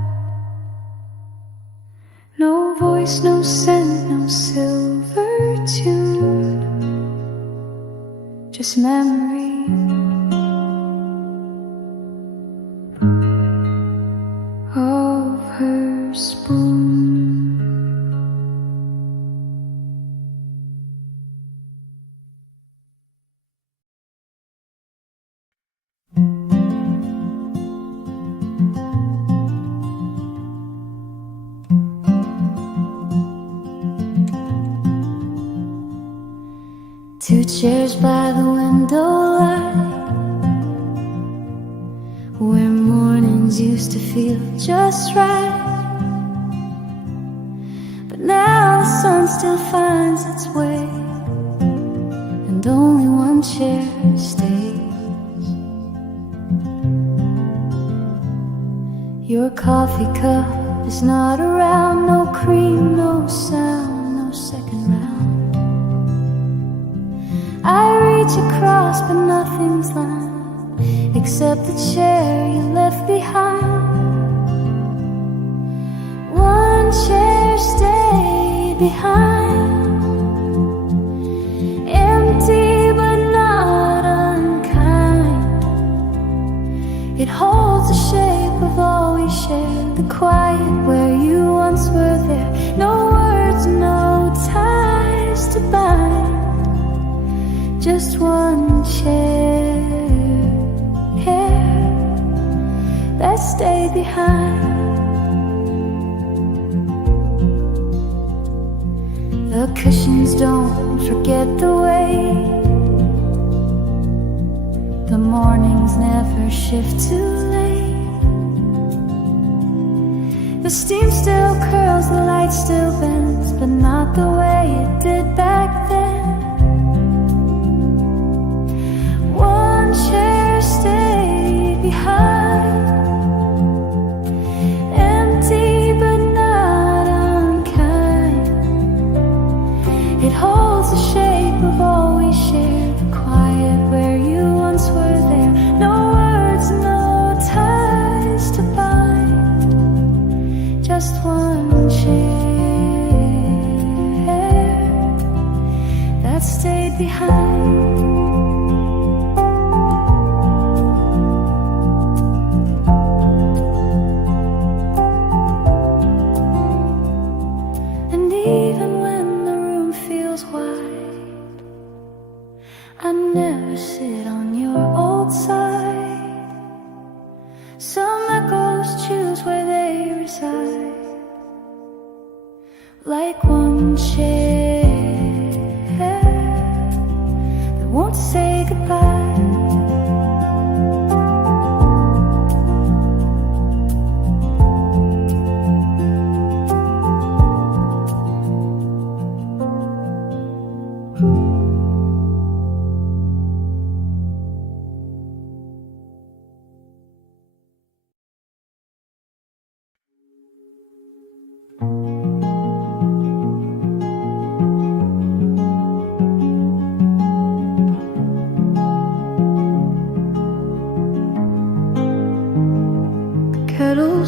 No voice, no scent, no silver tune, just memory of her spoon. Two chairs by the window light, where mornings used to feel just right. But now the sun still finds its way, and only one chair stays. Your coffee cup is not around, no cream, no sound, no second round. I reach across, but nothing's lined except the chair you left behind. One chair stayed behind, empty but not unkind. It holds the shape of all we shared, the quiet where you once were there. No words, no ties to bind, just one chair that stayed behind. The cushions don't forget the weight, the mornings never shift too late. The steam still curls, the light still bends, but not the way it did back then. One chair stayed behind, empty but not unkind. It holds the shape of all we shared, the quiet where you once were there. No words, no ties to bind, just one chair that stayed behind. I never sit on your old side. Some echoes choose where they reside, like one chair that won't say goodbye.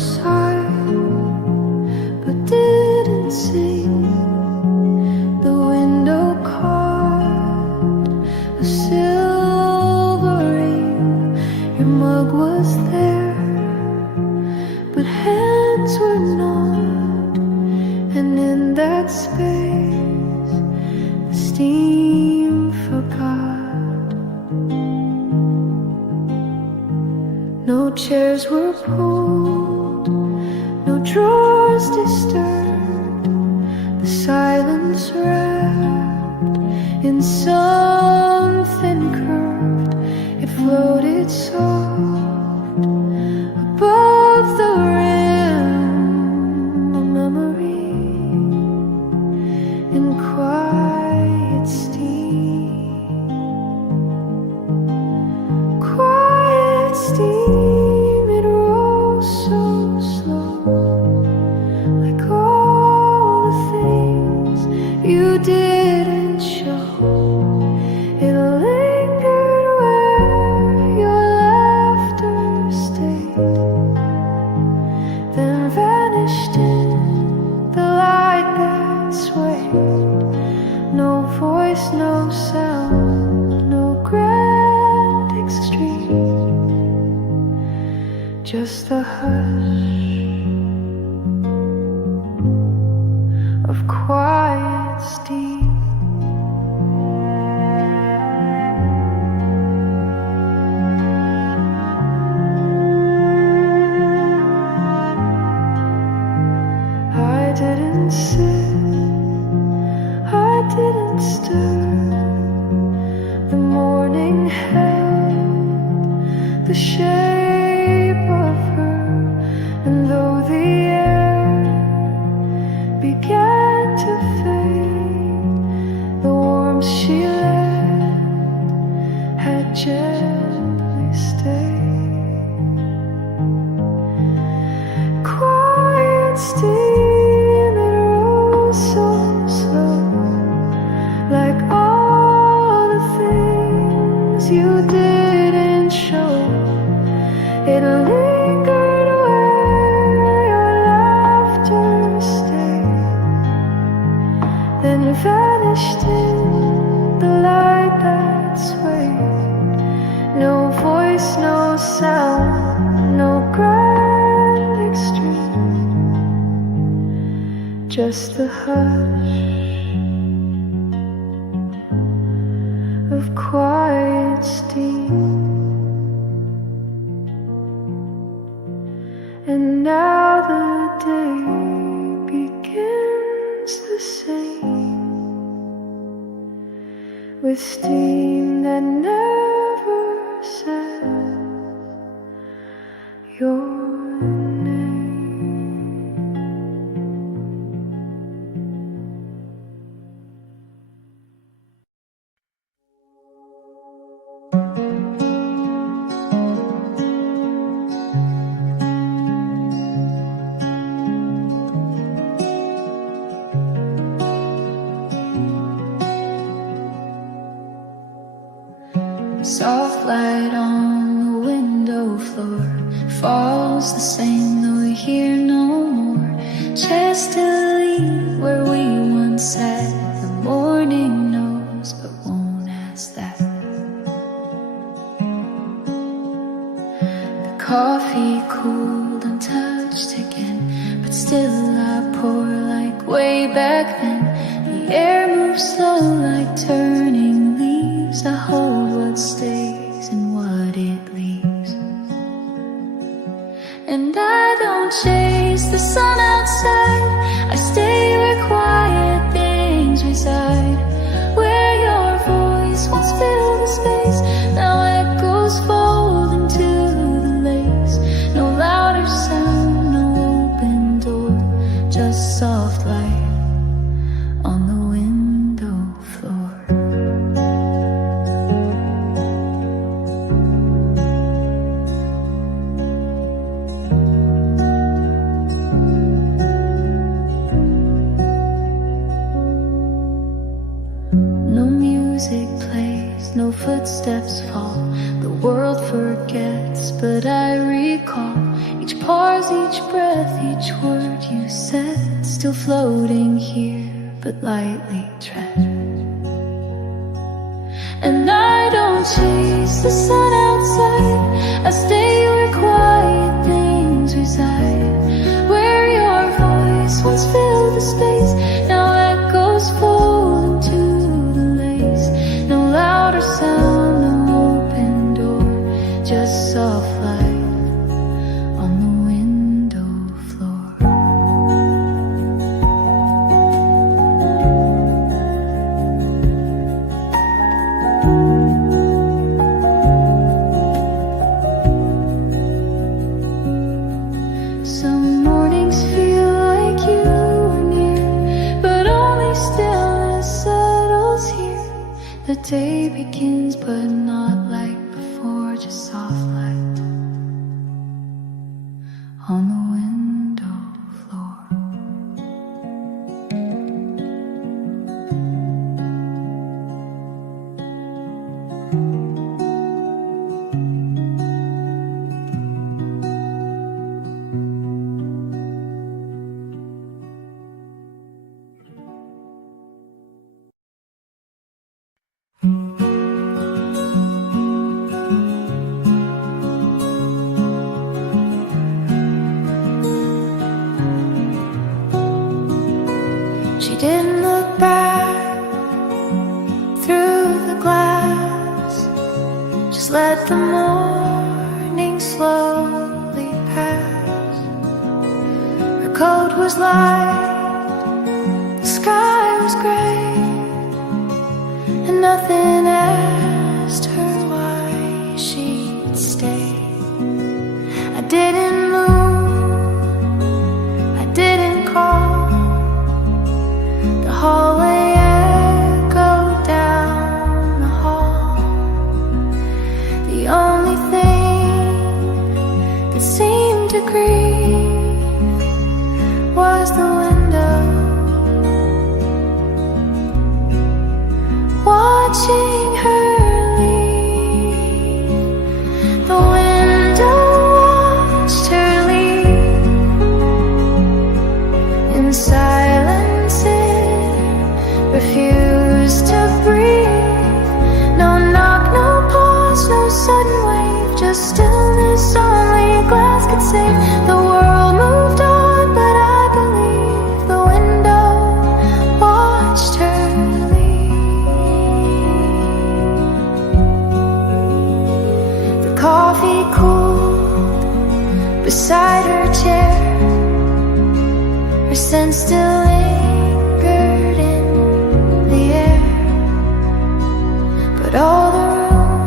sigh, but didn't sing. The window caught a silver ring. Your mug was there, but hands were not. And in that space, the steam forgot. No chairs were pulled, no drawers disturbed. The silence wrapped in something curved. It floated soft above the rim of memory in quiet steam. Quiet steam, it rose so slow, like all the things you didn't show. It lingered where your laughter stayed, then vanished in the light that swayed. No voice, no sound, no grand extreme, just the hush of quiet steam. I didn't sit, I didn't stir. The morning held the shape of her, and though the air began to fade, the warmth she left had gently stayed. Quiet steam, it rose so slow, like all the things you didn't show. It lingered where your laughter stayed, then vanished in the light that swayed. No voice, no sound, no grand extreme, just the hush of quiet steam. And now the day begins the same, with steam that never says your name. Soft light on the window floor falls the same, though we're here no more. Chairs still lean where we once sat. The morning knows but won't ask that. The coffee cooled and touched again, but still I pour like way back then. The air moves slow like turning leaves. I hold what stays and what it leaves, and I don't chase the sun outside. I stay where quiet things reside, where your voice once filled the space, now echoes fold into the lakes. No louder sound, no open door, just soft light on the window floor. No music plays, no footsteps fall. The world forgets, but I recall each part pause each breath, each word you said, still floating here, but lightly tread. And I don't chase the sun outside, I stay where quiet things reside, where your voice once filled the space, now echoes fall into the lace. No louder sound, no open door, just soft light on the window floor. Some mornings feel like you are near, but only stillness settles here. The day begins, but not like before, just soft light on the window floor. She didn't look back through the glass, just let the morning slowly pass. Her coat was light, the sky was gray, and nothing asked her why she'd stay. I didn't move, I didn't call. The hallway echoed down the hall. The only thing that seemed to grieve was the window, watching her leave. The window watched her leave in silence. Refused to breathe. No knock, no pause, no sudden wave, just stillness only glass could save. The world moved on, but I believe the window watched her leave. The coffee cooled beside her chair, her scent still lingered in the air, but all the room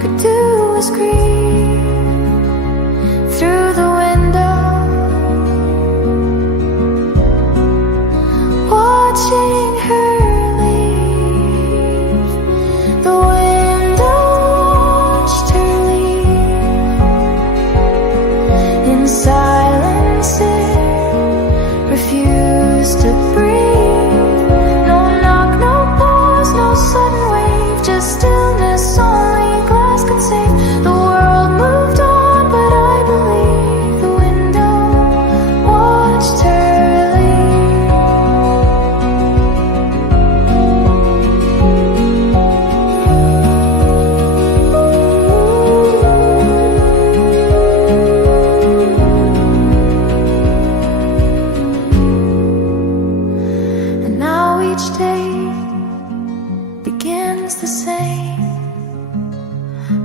could do was grieve through the window, watching her leave. The window watched her leave in silence. It refused to breathe. No knock, no pause, no sudden wave, just stillness only glass could save. The world moved on, but I believe the window watched her each day begins the same.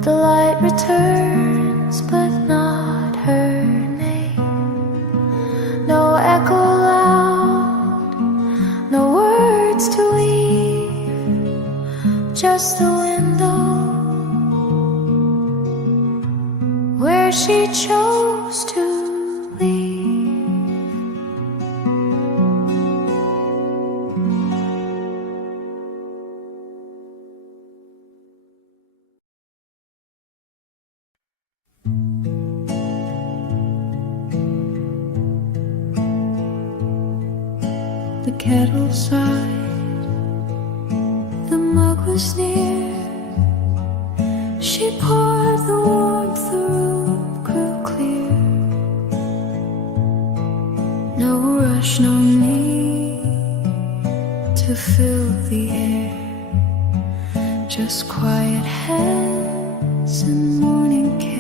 The light returns, but not her name. No echo loud, no words to weave, just the window where she chose to leave. The kettle sighed, the mug was near. She poured the warmth, the room grew clear. to fill the air. Just quiet hands and morning care.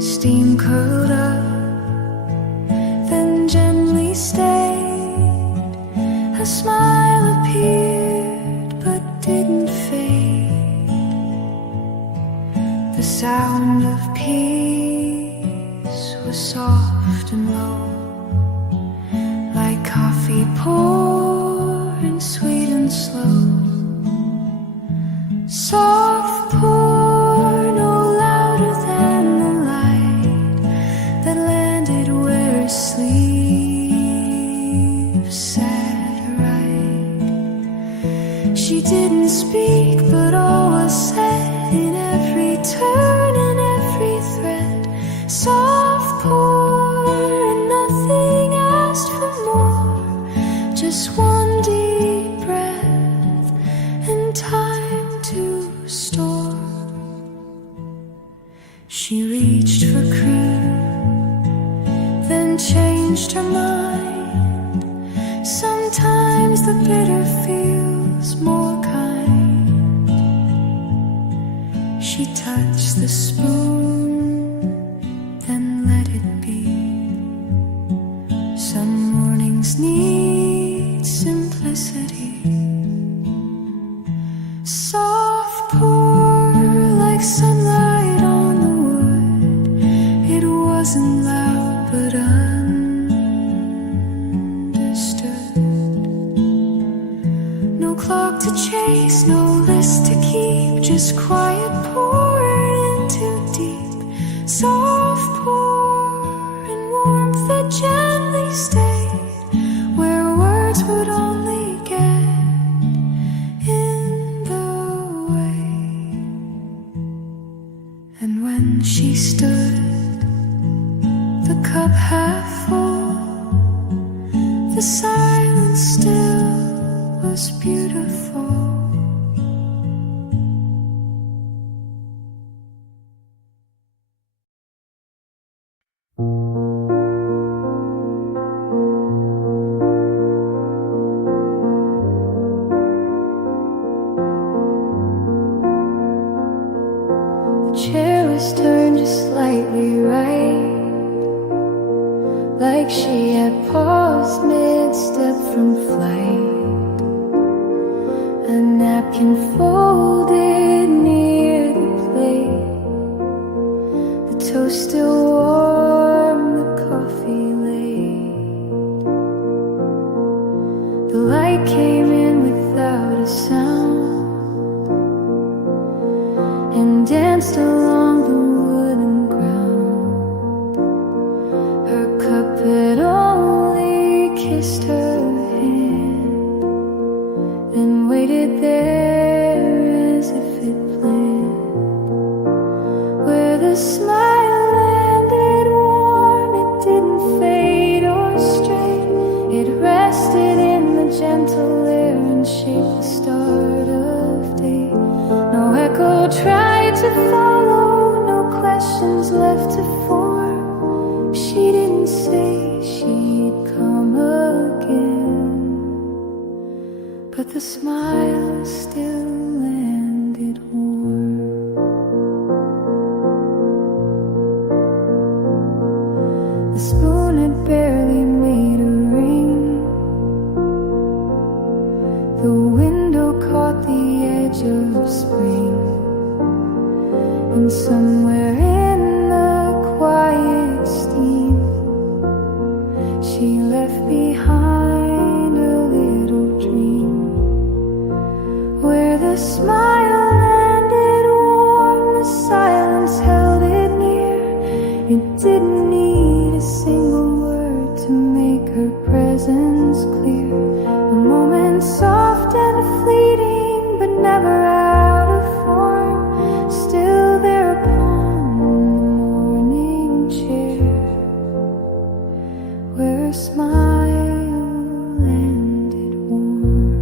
Steam curled up, then gently stayed. A smile appeared but didn't fade. The sound of peace was soft and low, like coffee pouring sweet and slow. Soft pour, no louder than the light that landed where sleep sat right. She didn't speak, but all was said in every turn and every thread. Soft pour, and nothing asked for more. Just one deep breath and time to store. She reached for cream, then changed her mind. Sometimes the bitter feels more kind. She touched the spoon, then let it be. Some mornings need simplicity. Soft pour like sunlight on the wood. It wasn't loud but understood. No clock to chase, no list to keep. Just quiet poured into deep. Soft pour and warmth that gently stayed where words would only get in the way. And when she stood, the cup half full, the silence still was beautiful. The chair was turned just slightly right, like she had paused mid-step from flight. A napkin folded near the plate, the toast still warm, the coffee late. The light came in without a sound and danced along the wooden ground. Her cup had only kissed her hand, then waited there as if it planned. Where the smile landed warm, it didn't fade or stray. It rested in the gentle air and shaped the start of day. No echo tried to follow, no questions left to form. She didn't say she'd come again, but the smile still landed warm. The spoon had barely made a ring. The window caught the edge of spring, and somewhere in the quiet steam, she left behind a little dream. Where the smile landed warm, the silence held it near. It didn't need a single word to make her presence clear. A moment soft and fleeting, but never out of form. Still there upon the morning chair, where a smile landed warm.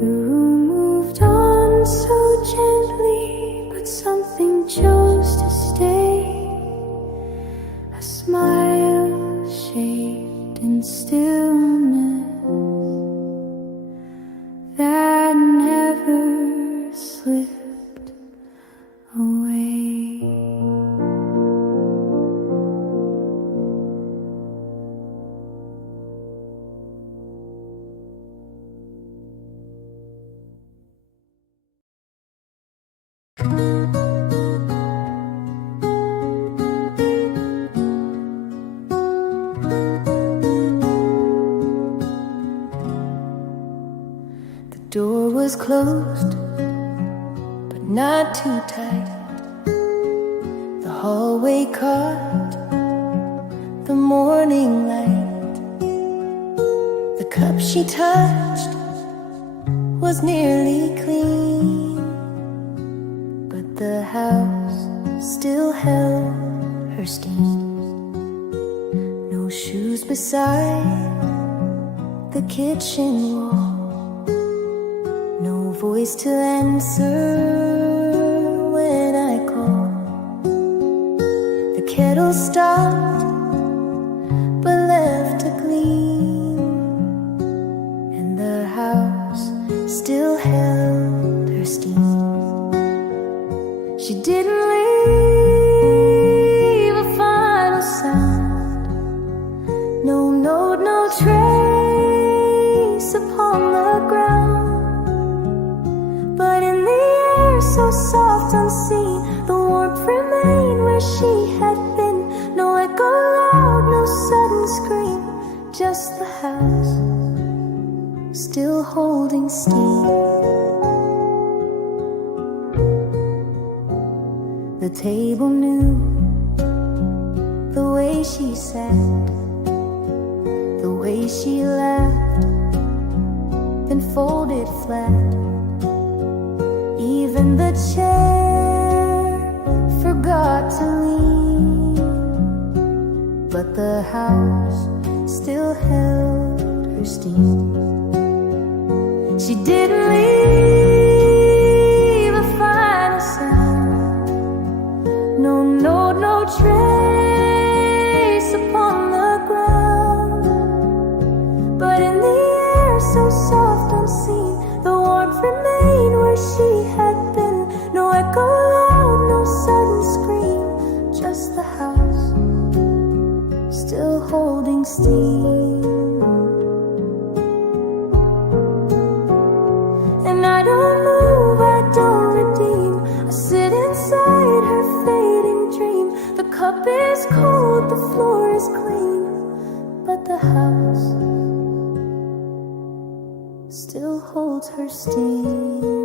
The room moved on so gently, but something chose to stay. A smile shaped in stillness that never slipped away. The door was closed, but not too tight. The hallway caught the morning light. The cup she touched was nearly clean, but the house still held her steam. No shoes beside the kitchen wall, no voice to answer when I call. The kettle stopped but left a gleam, and the house still held her steam. She didn't leave a final sound, no note, no trace upon the ground. But in the air so soft unseen, the warmth remained where she had been. No echo loud, no sudden scream, just the house still holding steam. The table knew the way she sat, the way she laughed, then folded flat. Even the chair forgot to lean, but the house still held her steam. She didn't leave a final sound, no note, no trace upon the ground. But in the air so soft unseen, the warmth remained where she had been. No echo loud, no sudden scream, just the house still holding steam. And I don't move, I don't redeem, I sit inside her fading dream. The cup is cold, the floor is clean, but the house still holds her steam.